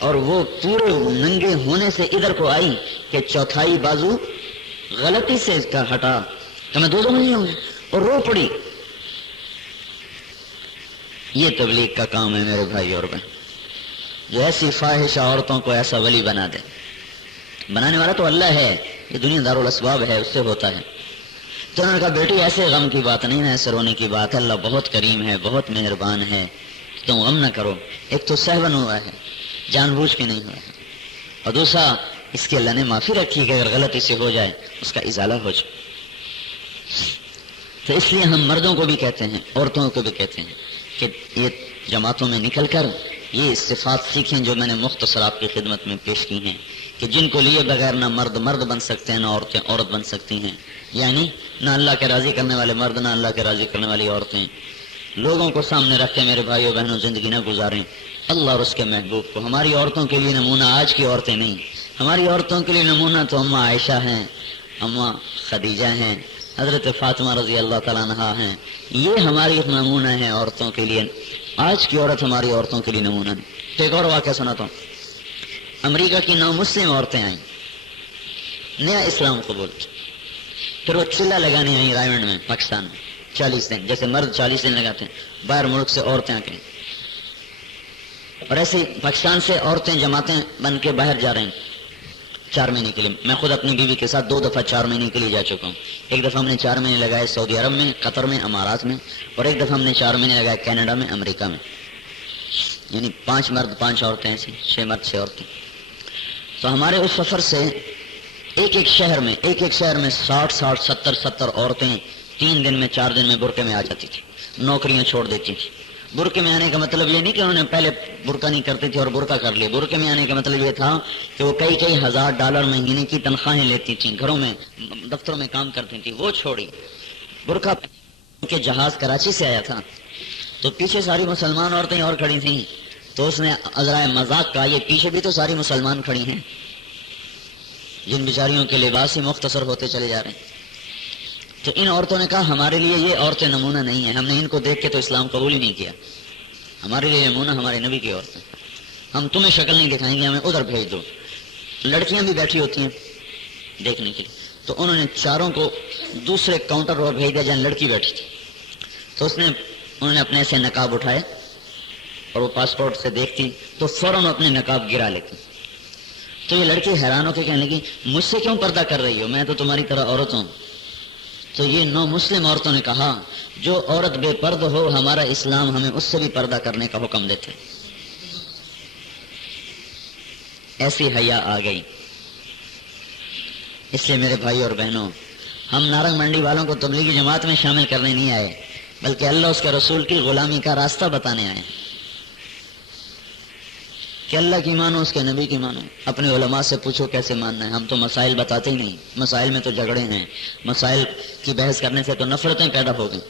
اور وہ پورے ننگے ہونے سے ادھر کو آئی کہ چوتھائی بازو غلطی سے اس کا ہٹا کہ میں دوزخ میں نہیں ہوں گی، اور رو پڑی. یہ تبلیغ کا کام ہے میرے بھائی اور بہن، جو ایسی فاحشہ عورتوں کو ایسا ولی بنا دے. بنانے والا تو اللہ ہے، یہ دنیا دارالاسباب ہے، اس سے ہوتا ہے. تو انہوں نے کہا بیٹی ایسے غم کی بات نہیں ہے، ایسے رونے کی بات ہے، اللہ بہت کریم ہے، بہت مہربان ہے، تم غم نہ کرو. ایک تو سہون ہوا ہے، جان بوجھ کے نہیں ہوا ہے، اور دوسرا اس کی اللہ نے معافی رکھی کہ اگر غلطی سے ہو جائے اس کا ازالہ ہو جائے. تو اس لیے ہم مردوں کو بھی کہتے ہیں، عورتوں کو بھی کہتے ہیں کہ یہ جماعتوں میں نکل کر یہ صفات سیکھیں جو میں نے مختصر آپ کی خدمت میں پیش کی ہیں، کہ جن کو لیے بغیر نہ مرد مرد بن سکتے ہیں، نہ عورتیں عورت بن سکتی ہیں. یعنی نہ اللہ کے راضی کرنے والے مرد، نہ اللہ کے راضی کرنے والی عورتیں. لوگوں کو سامنے رکھ کے میرے بھائیوں بہنوں زندگی نہ گزاریں، اللہ اور اس کے محبوب کو. ہماری عورتوں کے لیے نمونہ آج کی عورتیں نہیں، ہماری عورتوں کے لیے نمونہ تو اماں عائشہ ہیں، اماں خدیجہ ہیں، حضرت فاطمہ رضی اللہ تعالیٰ عنہا ہیں. یہ ہماری نمونہ ہیں عورتوں کے لیے. آج کی عورت ہماری عورتوں کے لیے نمونہ نہیں. ایک اور واقعہ سناتا ہوں. امریکہ کی نامسلم عورتیں آئیں، نیا اسلام قبول، پھر وہ چولہا لگانے آئیں رائمنڈ میں پاکستان میں 40 دن، جیسے مرد 40 دن لگاتے ہیں، باہر ملک سے عورتیں آ کے. اور ایسے پاکستان سے عورتیں جماعتیں بن کے باہر جا رہے ہیں 4 مہینے کے لیے. میں خود اپنی بیوی کے ساتھ 2 دفعہ 4 مہینے کے لیے جا چکا ہوں. ایک دفعہ ہم نے 4 مہینے لگائے سعودی عرب میں، قطر میں، امارات میں، اور ایک دفعہ ہم نے 4 مہینے لگائے کینیڈا میں، امریکہ میں. یعنی 5 مرد 5 عورتیں، ایسی 6 مرد 6 عورتیں. تو ہمارے اس سفر سے ایک ایک شہر میں 60 70 عورتیں 3 دن میں 4 دن میں برقعے میں آ جاتی تھی، نوکریاں چھوڑ دیتی تھی. برقعے میں آنے کا مطلب یہ نہیں کہ انہوں نے پہلے برقع نہیں کرتے تھے اور برقع کر لیا. برقعے میں آنے کا مطلب یہ تھا کہ وہ کئی $1000 مہینے کی تنخواہیں لیتی تھیں، گھروں میں دفتروں میں کام کرتی تھیں، وہ چھوڑی. برقع کے جہاز کراچی سے آیا تھا، تو پیچھے ساری مسلمان عورتیں اور کھڑی تھیں. تو اس نے عذرائے مذاق کہا یہ پیچھے بھی تو ساری مسلمان کھڑی ہیں، جن بیچاریوں کے لباس ہی مختصر ہوتے چلے جا رہے ہیں. تو ان عورتوں نے کہا ہمارے لیے یہ عورتیں نمونہ نہیں ہیں، ہم نے ان کو دیکھ کے تو اسلام قبول ہی نہیں کیا. ہمارے لیے نمونہ ہمارے نبی کی عورتیں. ہم تمہیں شکل نہیں دکھائیں گے، ہمیں ادھر بھیج دو. لڑکیاں بھی بیٹھی ہوتی ہیں دیکھنے کے لیے. تو انہوں نے چاروں کو دوسرے کاؤنٹر پر بھیج دیا جہاں لڑکی بیٹھی تھی. تو انہوں نے اپنے ایسے نقاب اٹھائے اور وہ پاسپورٹ سے دیکھتی تو فوراً اپنے نقاب گرا لیتی. تو یہ لڑکی حیران ہو کے کہنے لگی مجھ سے کیوں پردہ کر رہی ہو، میں تو تمہاری طرح عورت ہوں. تو یہ مسلم عورتوں نے کہا جو عورت بے پردہ ہو ہمارا اسلام ہمیں اس سے بھی پردہ کرنے کا حکم دیتے. ایسی حیا آ گئی. اس لیے میرے بھائی اور بہنوں، ہم نارنگ منڈی والوں کو تبلیغی جماعت میں شامل کرنے نہیں آئے، بلکہ اللہ اس کے رسول کی غلامی کا راستہ بتانے آئے کہ اللہ کی مانو، اس کے نبی کی مانو. اپنے علماء سے پوچھو کیسے ماننا ہے. ہم تو مسائل بتاتے ہی نہیں، مسائل میں تو جھگڑے ہیں، مسائل کی بحث کرنے سے تو نفرتیں پیدا ہو گئیں.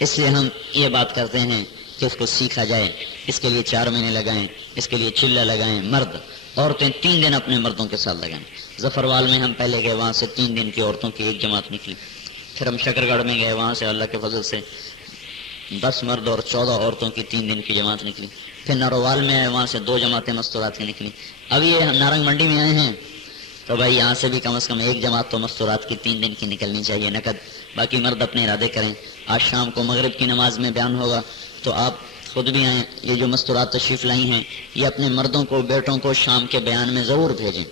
اس لیے ہم یہ بات کرتے ہیں کہ اس کو سیکھا جائے. اس کے لیے 4 مہینے لگائیں, اس کے لیے چلہ لگائیں. مرد عورتیں 3 دن اپنے مردوں کے ساتھ لگائیں. ظفروال میں ہم پہلے گئے, وہاں سے 3 دن کی عورتوں کی ایک جماعت نکلی. پھر ہم شکرگڑھ میں گئے, وہاں سے اللہ کے فضل سے 10 مرد اور 14 عورتوں کی 3 دن کی جماعت نکلی. پھر نروال میں آئے, وہاں سے 2 جماعتیں مستورات کی نکلی. اب یہ نارنگ منڈی میں آئے ہیں تو بھائی یہاں سے بھی کم از کم 1 جماعت تو مستورات کی 3 دن کی نکلنی چاہیے نقد. باقی مرد اپنے ارادے کریں. آج شام کو مغرب کی نماز میں بیان ہوگا تو آپ خود بھی آئیں. یہ جو مستورات تشریف لائی ہیں یہ اپنے مردوں کو, بیٹوں کو شام کے بیان میں ضرور بھیجیں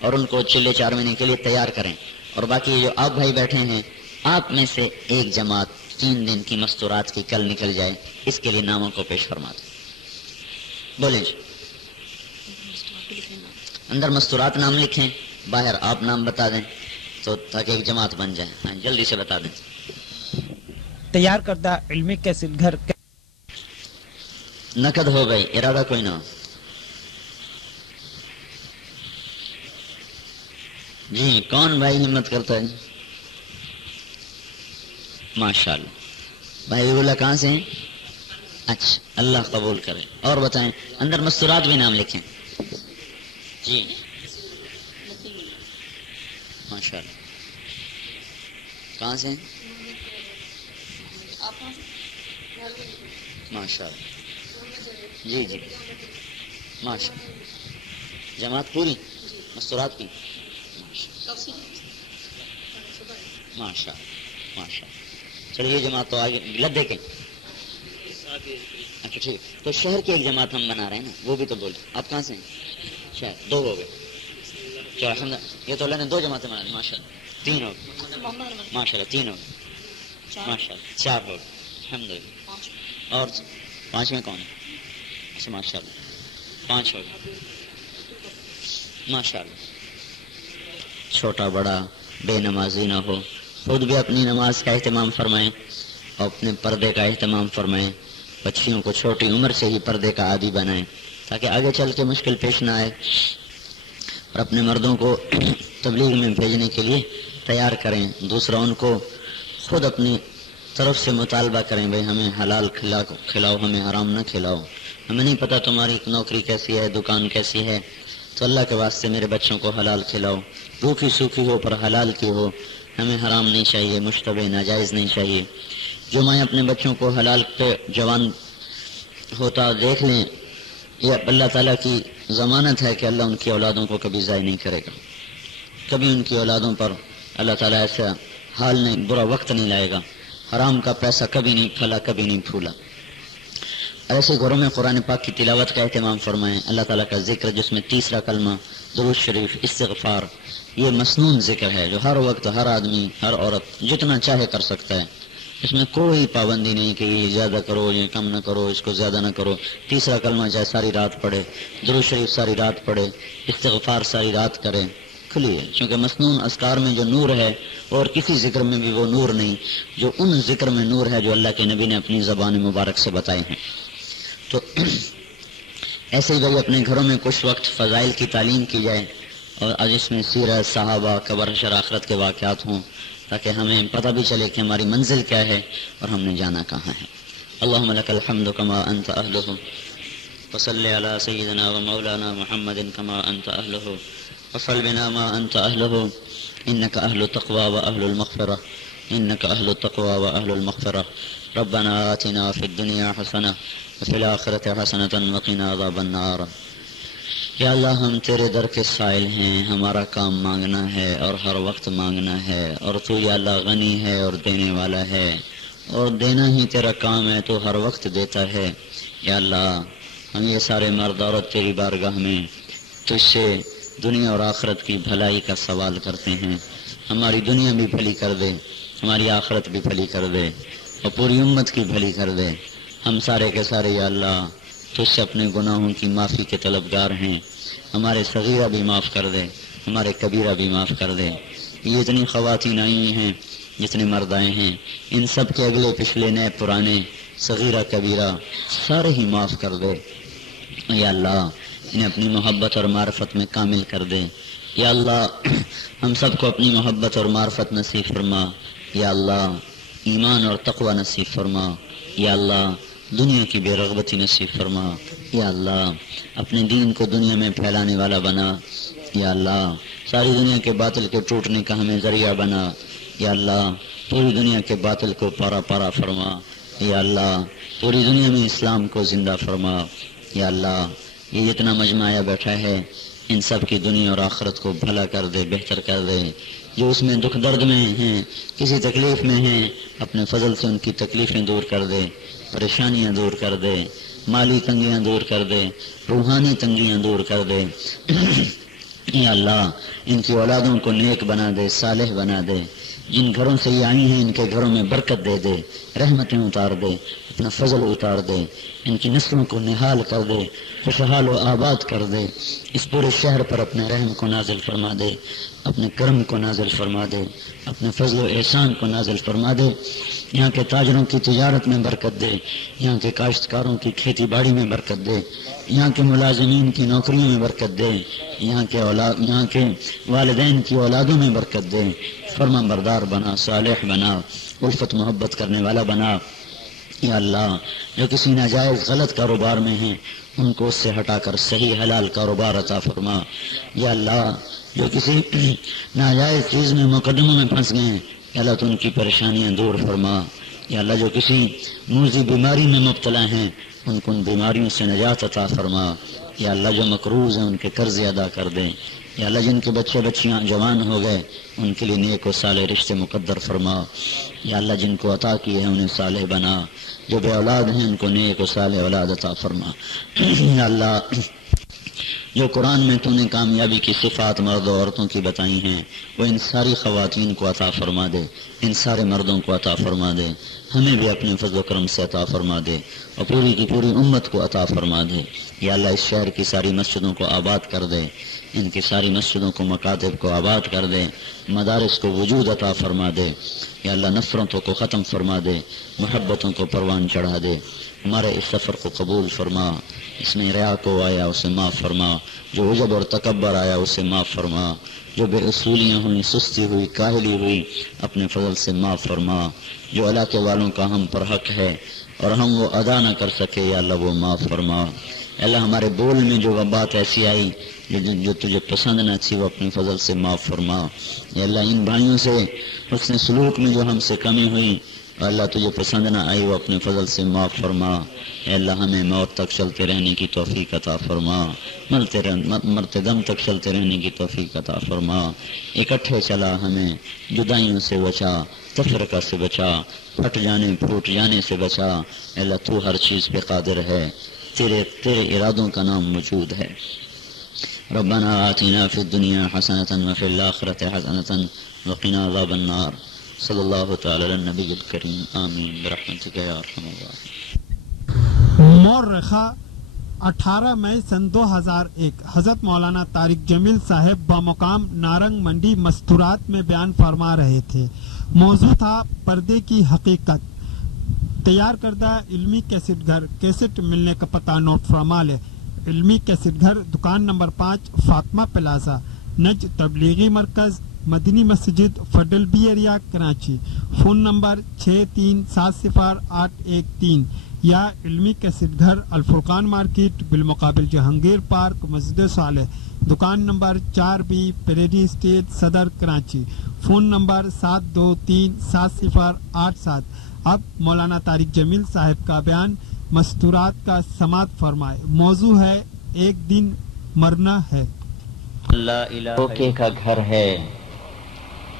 اور ان کو چلے 4 مہینے کے لیے تیار کریں. اور باقی جو آپ بھائی بیٹھے ہیں, آپ میں سے 1 جماعت 3 دن کی مستورات کی کل نکل جائے, اس کے لیے ناموں کو پیش فرما دیں. بولیں جی. اندر مستورات نام لکھیں, باہر آپ نام بتا دیں تو تاکہ ایک جماعت بن جائے. ہاں جلدی سے بتا دیں. تیار کردہ علمی کیسٹ گھر نقد ہو گئی, ارادہ کوئی نہ ہو. جی کون بھائی ہمت کرتا ہے؟ ماشاء اللہ. بھائی بولا کہاں سے ہیں؟ اچھا, اللہ قبول کرے. اور بتائیں, اندر مستورات بھی نام لکھیں. جی ماشاء اللہ. کہاں سے ہیں؟ ماشاء اللہ. جی جی ماشاء اللہ. جماعت پوری مستورات کی؟ ماشاء اللہ ماشاء اللہ. چلیے جماعت تو آگے لد دیکھیں. اچھا ٹھیک. تو شہر کی ایک جماعت ہم بنا رہے ہیں نا, وہ بھی تو بولیں. آپ کہاں سے ہیں؟ شہر 2 ہو گئے. چلو یہ تو اللہ نے 2 جماعتیں بنا دی. ماشاء اللہ 3 ہو گئے. ماشاء اللہ 3 ہو گئے. ماشاء اللہ 4 ہو گئے. الحمد للہ. اور 5 میں کون ہے؟ اچھا ماشاء اللہ 5 ہو گئے. ماشاء اللہ. چھوٹا بڑا بے نمازی نہ ہو. خود بھی اپنی نماز کا اہتمام فرمائیں اور اپنے پردے کا اہتمام فرمائیں. بچیوں کو چھوٹی عمر سے ہی پردے کا عادی بنائیں تاکہ آگے چل کے مشکل پیش نہ آئے. اور اپنے مردوں کو تبلیغ میں بھیجنے کے لیے تیار کریں. دوسرا ان کو خود اپنی طرف سے مطالبہ کریں, بھائی ہمیں حلال کھلاؤ, ہمیں حرام نہ کھلاؤ. ہمیں نہیں پتہ تمہاری نوکری کیسی ہے, دکان کیسی ہے, تو اللہ کے واسطے میرے بچوں کو حلال کھلاؤ. روکھی سوکھی ہو پر حلال کی ہو. ہمیں حرام نہیں چاہیے, مشتبہ ناجائز نہیں چاہیے. جو مائیں اپنے بچوں کو حلال پہ جوان ہوتا دیکھ لیں, یہ اللہ تعالیٰ کی ضمانت ہے کہ اللہ ان کی اولادوں کو کبھی ضائع نہیں کرے گا. کبھی ان کی اولادوں پر اللہ تعالیٰ ایسا حال نہیں, برا وقت نہیں لائے گا. حرام کا پیسہ کبھی نہیں پھلا, کبھی نہیں پھولا. ایسے گھروں میں قرآن پاک کی تلاوت کا اہتمام فرمائیں. اللہ تعالیٰ کا ذکر جس میں تیسرا کلمہ, درود شریف, استغفار, یہ مسنون ذکر ہے جو ہر وقت ہر آدمی ہر عورت جتنا چاہے کر سکتا ہے. اس میں کوئی پابندی نہیں کہ یہ زیادہ کرو, یہ کم نہ کرو, اس کو زیادہ نہ کرو. تیسرا کلمہ چاہے ساری رات پڑھے, درود شریف ساری رات پڑھے, استغفار ساری رات کرے, کھلی ہے. چونکہ مسنون اذکار میں جو نور ہے اور کسی ذکر میں بھی وہ نور نہیں جو ان ذکر میں نور ہے جو اللہ کے نبی نے اپنی زبان مبارک سے بتائے ہیں. تو ایسے ہی بھائی اپنے گھروں میں کچھ وقت فضائل کی تعلیم کی جائے اور آج اس میں سیرت, صحابہ, قبر حشر, آخرت کے واقعات ہوں تاکہ ہمیں پتہ بھی چلے کہ ہماری منزل کیا ہے اور ہم نے جانا کہاں ہے. اللہم لک الحمد کما انت اہلہ وصلی علی سیدنا و مولانا محمد کما انت اہلہ وصل بنا ما انت اہلہ انک اہل التقوی و اہل المغفرہ انک اہل التقوی و اہل المغفرہ. ربنا آتنا فی الدنیا حسنہ وفی الآخرۃ حسنۃ وقنا عذاب النار. یا اللہ ہم تیرے در کے سائل ہیں, ہمارا کام مانگنا ہے اور ہر وقت مانگنا ہے, اور تو یا اللہ غنی ہے اور دینے والا ہے, اور دینا ہی تیرا کام ہے, تو ہر وقت دیتا ہے. یا اللہ ہم یہ سارے مرد عورت تیری بارگاہ میں تجھ سے دنیا اور آخرت کی بھلائی کا سوال کرتے ہیں. ہماری دنیا بھی بھلی کر دے, ہماری آخرت بھی بھلی کر دے, اور پوری امت کی بھلی کر دے. ہم سارے کے سارے یا اللہ تجھ سے اپنے گناہوں کی معافی کے طلبگار ہیں. ہمارے صغیرہ بھی معاف کر دے, ہمارے کبیرہ بھی معاف کر دے. یہ اتنی خواتین آئی ہیں, جتنے مرد آئے ہیں, ان سب کے اگلے پچھلے نئے پرانے صغیرہ کبیرہ سارے ہی معاف کر دے. یا اللہ انہیں اپنی محبت اور معرفت میں کامل کر دے. یا اللہ ہم سب کو اپنی محبت اور معرفت نصیب فرما. یا اللہ ایمان اور تقوی نصیب فرما. یا اللہ دنیا کی بے رغبتی نصیب فرما. یا اللہ اپنے دین کو دنیا میں پھیلانے والا بنا. یا اللہ ساری دنیا کے باطل کے ٹوٹنے کا ہمیں ذریعہ بنا. یا اللہ پوری دنیا کے باطل کو پارا پارا فرما. یا اللہ پوری دنیا میں اسلام کو زندہ فرما. یا اللہ یہ جتنا مجمع آیا بیٹھا ہے ان سب کی دنیا اور آخرت کو بھلا کر دے، بہتر کر دے. جو اس میں دکھ درد میں ہیں، کسی تکلیف میں ہیں، اپنے فضل سے ان کی تکلیفیں دور کر دے، پریشانیاں دور کر دے، مالی تنگیاں دور کر دے، روحانی تنگیاں دور کر دے. یا اللہ ان کی اولادوں کو نیک بنا دے، صالح بنا دے. جن گھروں سے یہ آئی ہیں ان کے گھروں میں برکت دے دے، رحمتیں اتار دے، اپنا فضل اتار دے، ان کی نسلوں کو نہال کر دے، خوشحال و آباد کر دے. اس پورے شہر پر اپنے رحم کو نازل فرما دے، اپنے کرم کو نازل فرما دے، اپنے فضل و احسان کو نازل فرما دے. یہاں کے تاجروں کی تجارت میں برکت دے، یہاں کے کاشتکاروں کی کھیتی باڑی میں برکت دے، یہاں کے ملازمین کی نوکریوں میں برکت دے، یہاں کے والدین کی اولادوں میں برکت دے. فرما بردار بنا، صالح بنا، الفت محبت کرنے والا بنا. یا اللہ جو کسی ناجائز غلط کاروبار میں ہیں ان کو اس سے ہٹا کر صحیح حلال کاروبار عطا فرما. یا اللہ جو کسی ناجائز چیز میں مقدموں میں پھنس گئے ہیں یا اللہ تو ان کی پریشانیاں دور فرما. یا اللہ جو کسی موذی بیماری میں مبتلا ہیں ان کو ان بیماریوں سے نجات عطا فرما. یا اللہ جو مقروض ہیں ان کے قرض ادا کر دیں. یا اللہ جن کے بچے بچیاں جوان ہو گئے ان کے لیے نیک و صالح رشتے مقدر فرما. یا اللہ جن کو عطا کی ہے انہیں صالح بنا، جو بے اولاد ہیں ان کو نیک و صالح اولاد عطا فرما. یا اللہ جو قرآن میں تو نے کامیابی کی صفات مرد و عورتوں کی بتائی ہیں وہ ان ساری خواتین کو عطا فرما دے، ان سارے مردوں کو عطا فرما دے، ہمیں بھی اپنے فضل و کرم سے عطا فرما دے اور پوری کی پوری امت کو عطا فرما دے. یا اللہ اس شہر کی ساری مسجدوں کو آباد کر دے، ان کی ساری مسجدوں کو مکاتب کو آباد کر دے، مدارس کو وجود عطا فرما دے. یا اللہ نفرتوں کو ختم فرما دے، محبتوں کو پروان چڑھا دے. ہمارے اس سفر کو قبول فرما، اس میں ریا کو آیا اسے معاف فرما، جو عجب اور تکبر آیا اسے معاف فرما، جو بے اصولیاں ہوئیں، سستی ہوئی، کاہلی ہوئی اپنے فضل سے معاف فرما. جو علاقے والوں کا ہم پر حق ہے اور ہم وہ ادا نہ کر سکے یا اللہ وہ معاف فرما. اللہ ہمارے بول میں جو بات ایسی آئی جو تجھے پسند نہ تھی وہ اپنے فضل سے معاف فرما. یا اللہ ان بھائیوں سے حسن سلوک میں جو ہم سے کمی ہوئی اللہ تجھے پسند نہ آئی وہ اپنے فضل سے معاف فرما. اے اللہ ہمیں موت تک چلتے رہنے کی توفیق عطا فرما، مرتے دم تک چلتے رہنے کی توفیق عطا فرما. اکٹھے چلا ہمیں جدائیوں سے بچا، تفرقہ سے بچا، پھٹ جانے پھوٹ جانے سے بچا. اے اللہ تو ہر چیز پہ قادر ہے، تیرے ارادوں کا نام موجود ہے. ربنا آتنا فی الدنیا حسنة وفی الآخرة حسنة وقنا عذاب النار. صلی اللہ تعالی علی النبی الکریم آمین برحمتک یا ارحم الراحمین. مورخہ 18 مئی سن 2001 حضرت مولانا طارق جمیل صاحب بمقام نارنگ منڈی مستورات میں بیان فرما رہے تھے. موضوع تھا پردے کی حقیقت. تیار کردہ علمی کیسٹ گھر، کیسٹ ملنے کا پتہ نوٹ فرما لے. علمی کیسٹ گھر، دکان نمبر 5، فاطمہ پلازا، نج تبلیغی مرکز، مدنی مسجد، fiddle be area, Karachi. Phone number 63700813 یا علمی کیسٹ گھر، الفرقان مارکیٹ بالمقابل جہانگیر پارک، مسجد صالح، دکان نمبر 4B، پیریڈی اسٹیٹ، صدر، کراچی. Phone number 72370887. اب مولانا طارق جمیل صاحب کا بیان مستورات کا سماعت فرمائے. موضوع ہے ایک دن مرنا ہے. دھوکے کا گھر ہے،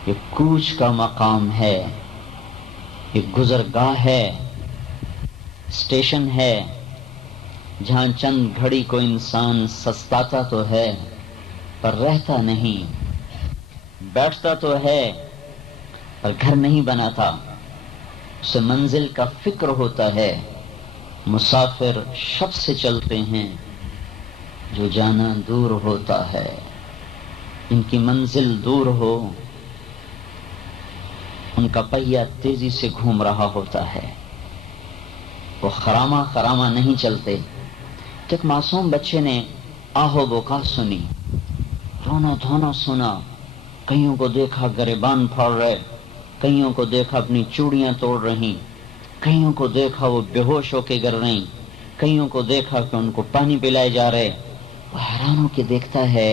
یہ کوچ کا مقام ہے، یہ گزرگاہ ہے، اسٹیشن ہے جہاں چند گھڑی کو انسان سستاتا تو ہے پر رہتا نہیں، بیٹھتا تو ہے پر گھر نہیں بناتا. اسے منزل کا فکر ہوتا ہے. مسافر شب سے چلتے ہیں جو جانا دور ہوتا ہے. ان کی منزل دور ہو، ان کا پہیہ تیزی سے گھوم رہا ہوتا ہے. وہ خرامہ نہیں چلتے. ایک معصوم بچے نے آہو بکا سنی، رونا دھونا سنا. کئیوں کو دیکھا گریبان پھاڑ رہے، کئیوں کو دیکھا اپنی چوڑیاں توڑ رہی، کئیوں کو دیکھا وہ بے ہوش ہو کے گر رہی، کئیوں کو دیکھا کہ ان کو پانی پلائے جا رہے. وہ حیران ہو کے دیکھتا ہے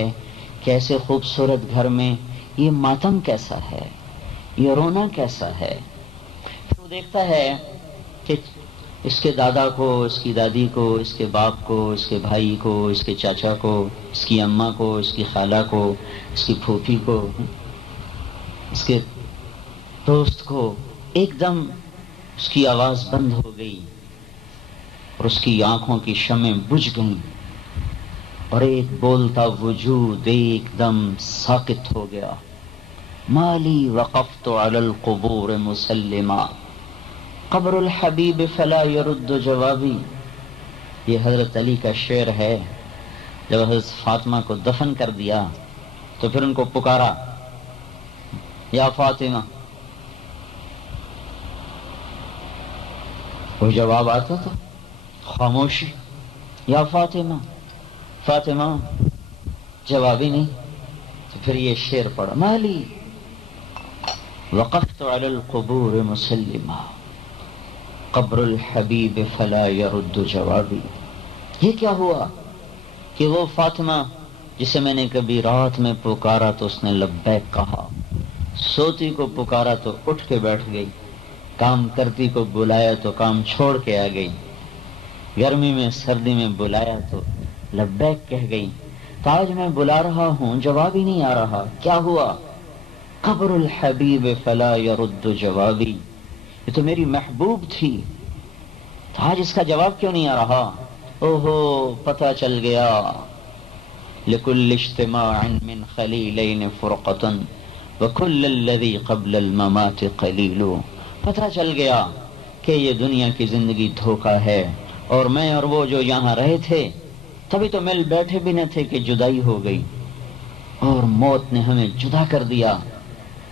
کہ ایسے خوبصورت گھر میں یہ ماتم کیسا ہے، یہ رونا کیسا ہے. پھر وہ دیکھتا ہے کہ اس کے دادا کو، اس کی دادی کو، اس کے باپ کو، اس کے بھائی کو، اس کے چاچا کو، اس کی اماں کو، اس کی خالہ کو، اس کی پھوپھی کو، اس کے دوست کو ایک دم اس کی آواز بند ہو گئی اور اس کی آنکھوں کی شمعیں بجھ گئیں اور ایک بولتا وجود ایک دم ساکت ہو گیا. مالی وقفت علی القبور مسلما قبر الحبیب فلا يرد جوابی. یہ حضرت علی کا شعر ہے. جب حضرت فاطمہ کو دفن کر دیا تو پھر ان کو پکارا، یا فاطمہ. کوئی جواب آتا تو خاموشی. یا فاطمہ، فاطمہ، جواب ہی نہیں. تو پھر یہ شعر پڑھا، مالی وقفت علی القبور مسلما قبر الحبیب فلا يرد جوابی. یہ کیا ہوا کہ وہ فاطمہ جسے میں نے کبھی رات میں پکارا تو اس نے لبیک کہا، سوتی کو پکارا تو اٹھ کے بیٹھ گئی، کام کرتی کو بلایا تو کام چھوڑ کے آ گئی، گرمی میں سردی میں بلایا تو لبیک کہہ گئی. تو آج میں بلا رہا ہوں جواب ہی نہیں آ رہا. کیا ہوا؟ قبر الحبیب فلا يرد جوابی. یہ تو میری محبوب تھی، تو آج اس کا جواب کیوں نہیں آ رہا؟ اوہو، پتہ چل گیا. لکل اجتماع من خلیلین فرقۃ وکل الذی قبل الممات قلیل. پتہ چل گیا کہ یہ دنیا کی زندگی دھوکہ ہے، اور میں اور وہ جو یہاں رہے تھے تبھی تو مل بیٹھے بھی نہ تھے کہ جدائی ہو گئی، اور موت نے ہمیں جدا کر دیا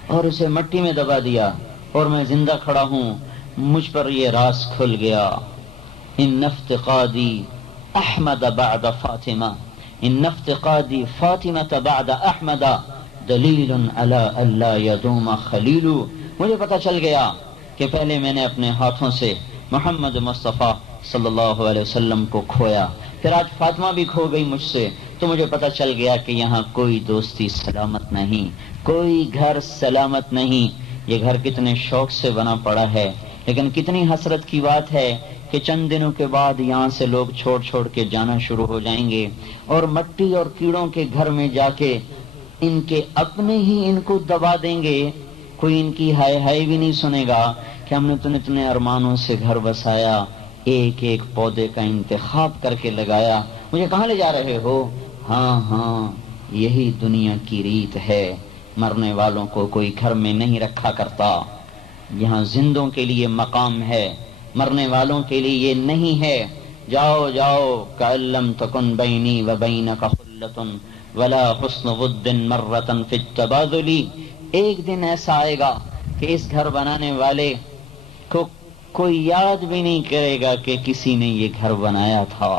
اور اسے مٹی میں دبا دیا، اور میں زندہ کھڑا ہوں. مجھ پر یہ راز کھل گیا. ان افتقادی احمد بعد فاطمہ، ان افتقادی فاطمہ بعد احمد دلیل علی الا یدوم خلیل. مجھے پتہ چل گیا کہ پہلے میں نے اپنے ہاتھوں سے محمد مصطفیٰ صلی اللہ علیہ وسلم کو کھویا، پھر آج فاطمہ بھی کھو گئی مجھ سے، تو مجھے پتہ چل گیا کہ یہاں کوئی دوستی سلامت نہیں، کوئی گھر سلامت نہیں. یہ گھر کتنے شوق سے بنا پڑا ہے، لیکن کتنی حسرت کی بات ہے کہ چند دنوں کے بعد یہاں سے لوگ چھوڑ چھوڑ کے جانا شروع ہو جائیں گے، اور مٹی اور کیڑوں کے گھر میں جا کے ان کے اپنے ہی ان کو دبا دیں گے. کوئی ان کی ہائے ہائے بھی نہیں سنے گا کہ ہم نے اتنے ارمانوں سے گھر بسایا، ایک ایک پودے کا انتخاب کر کے لگایا، مجھے کہاں لے جا رہے ہو؟ ہاں، یہی دنیا کی ریت ہے. مرنے والوں کو کوئی گھر میں نہیں رکھا کرتا. یہاں زندوں کے لیے مقام ہے، مرنے والوں کے لیے یہ نہیں ہے. جاؤ جاؤ کأن لم تکن بینی و بینک خلۃ ولا حسن ود مرۃ فی التبادل. ایک دن ایسا آئے گا کہ اس گھر بنانے والے کو کوئی یاد بھی نہیں کرے گا کہ کسی نے یہ گھر بنایا تھا.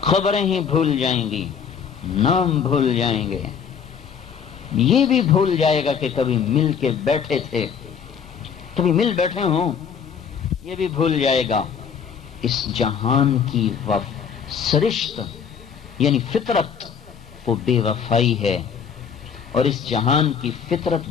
خبریں ہی بھول جائیں گی، نام بھول جائیں گے، یہ بھی بھول جائے گا کہ کبھی مل کے بیٹھے تھے، کبھی مل بیٹھے ہوں، یہ بھی بھول جائے گا. اس جہان کی سرشت یعنی فطرت وہ بے وفائی ہے، اور اس جہان کی فطرت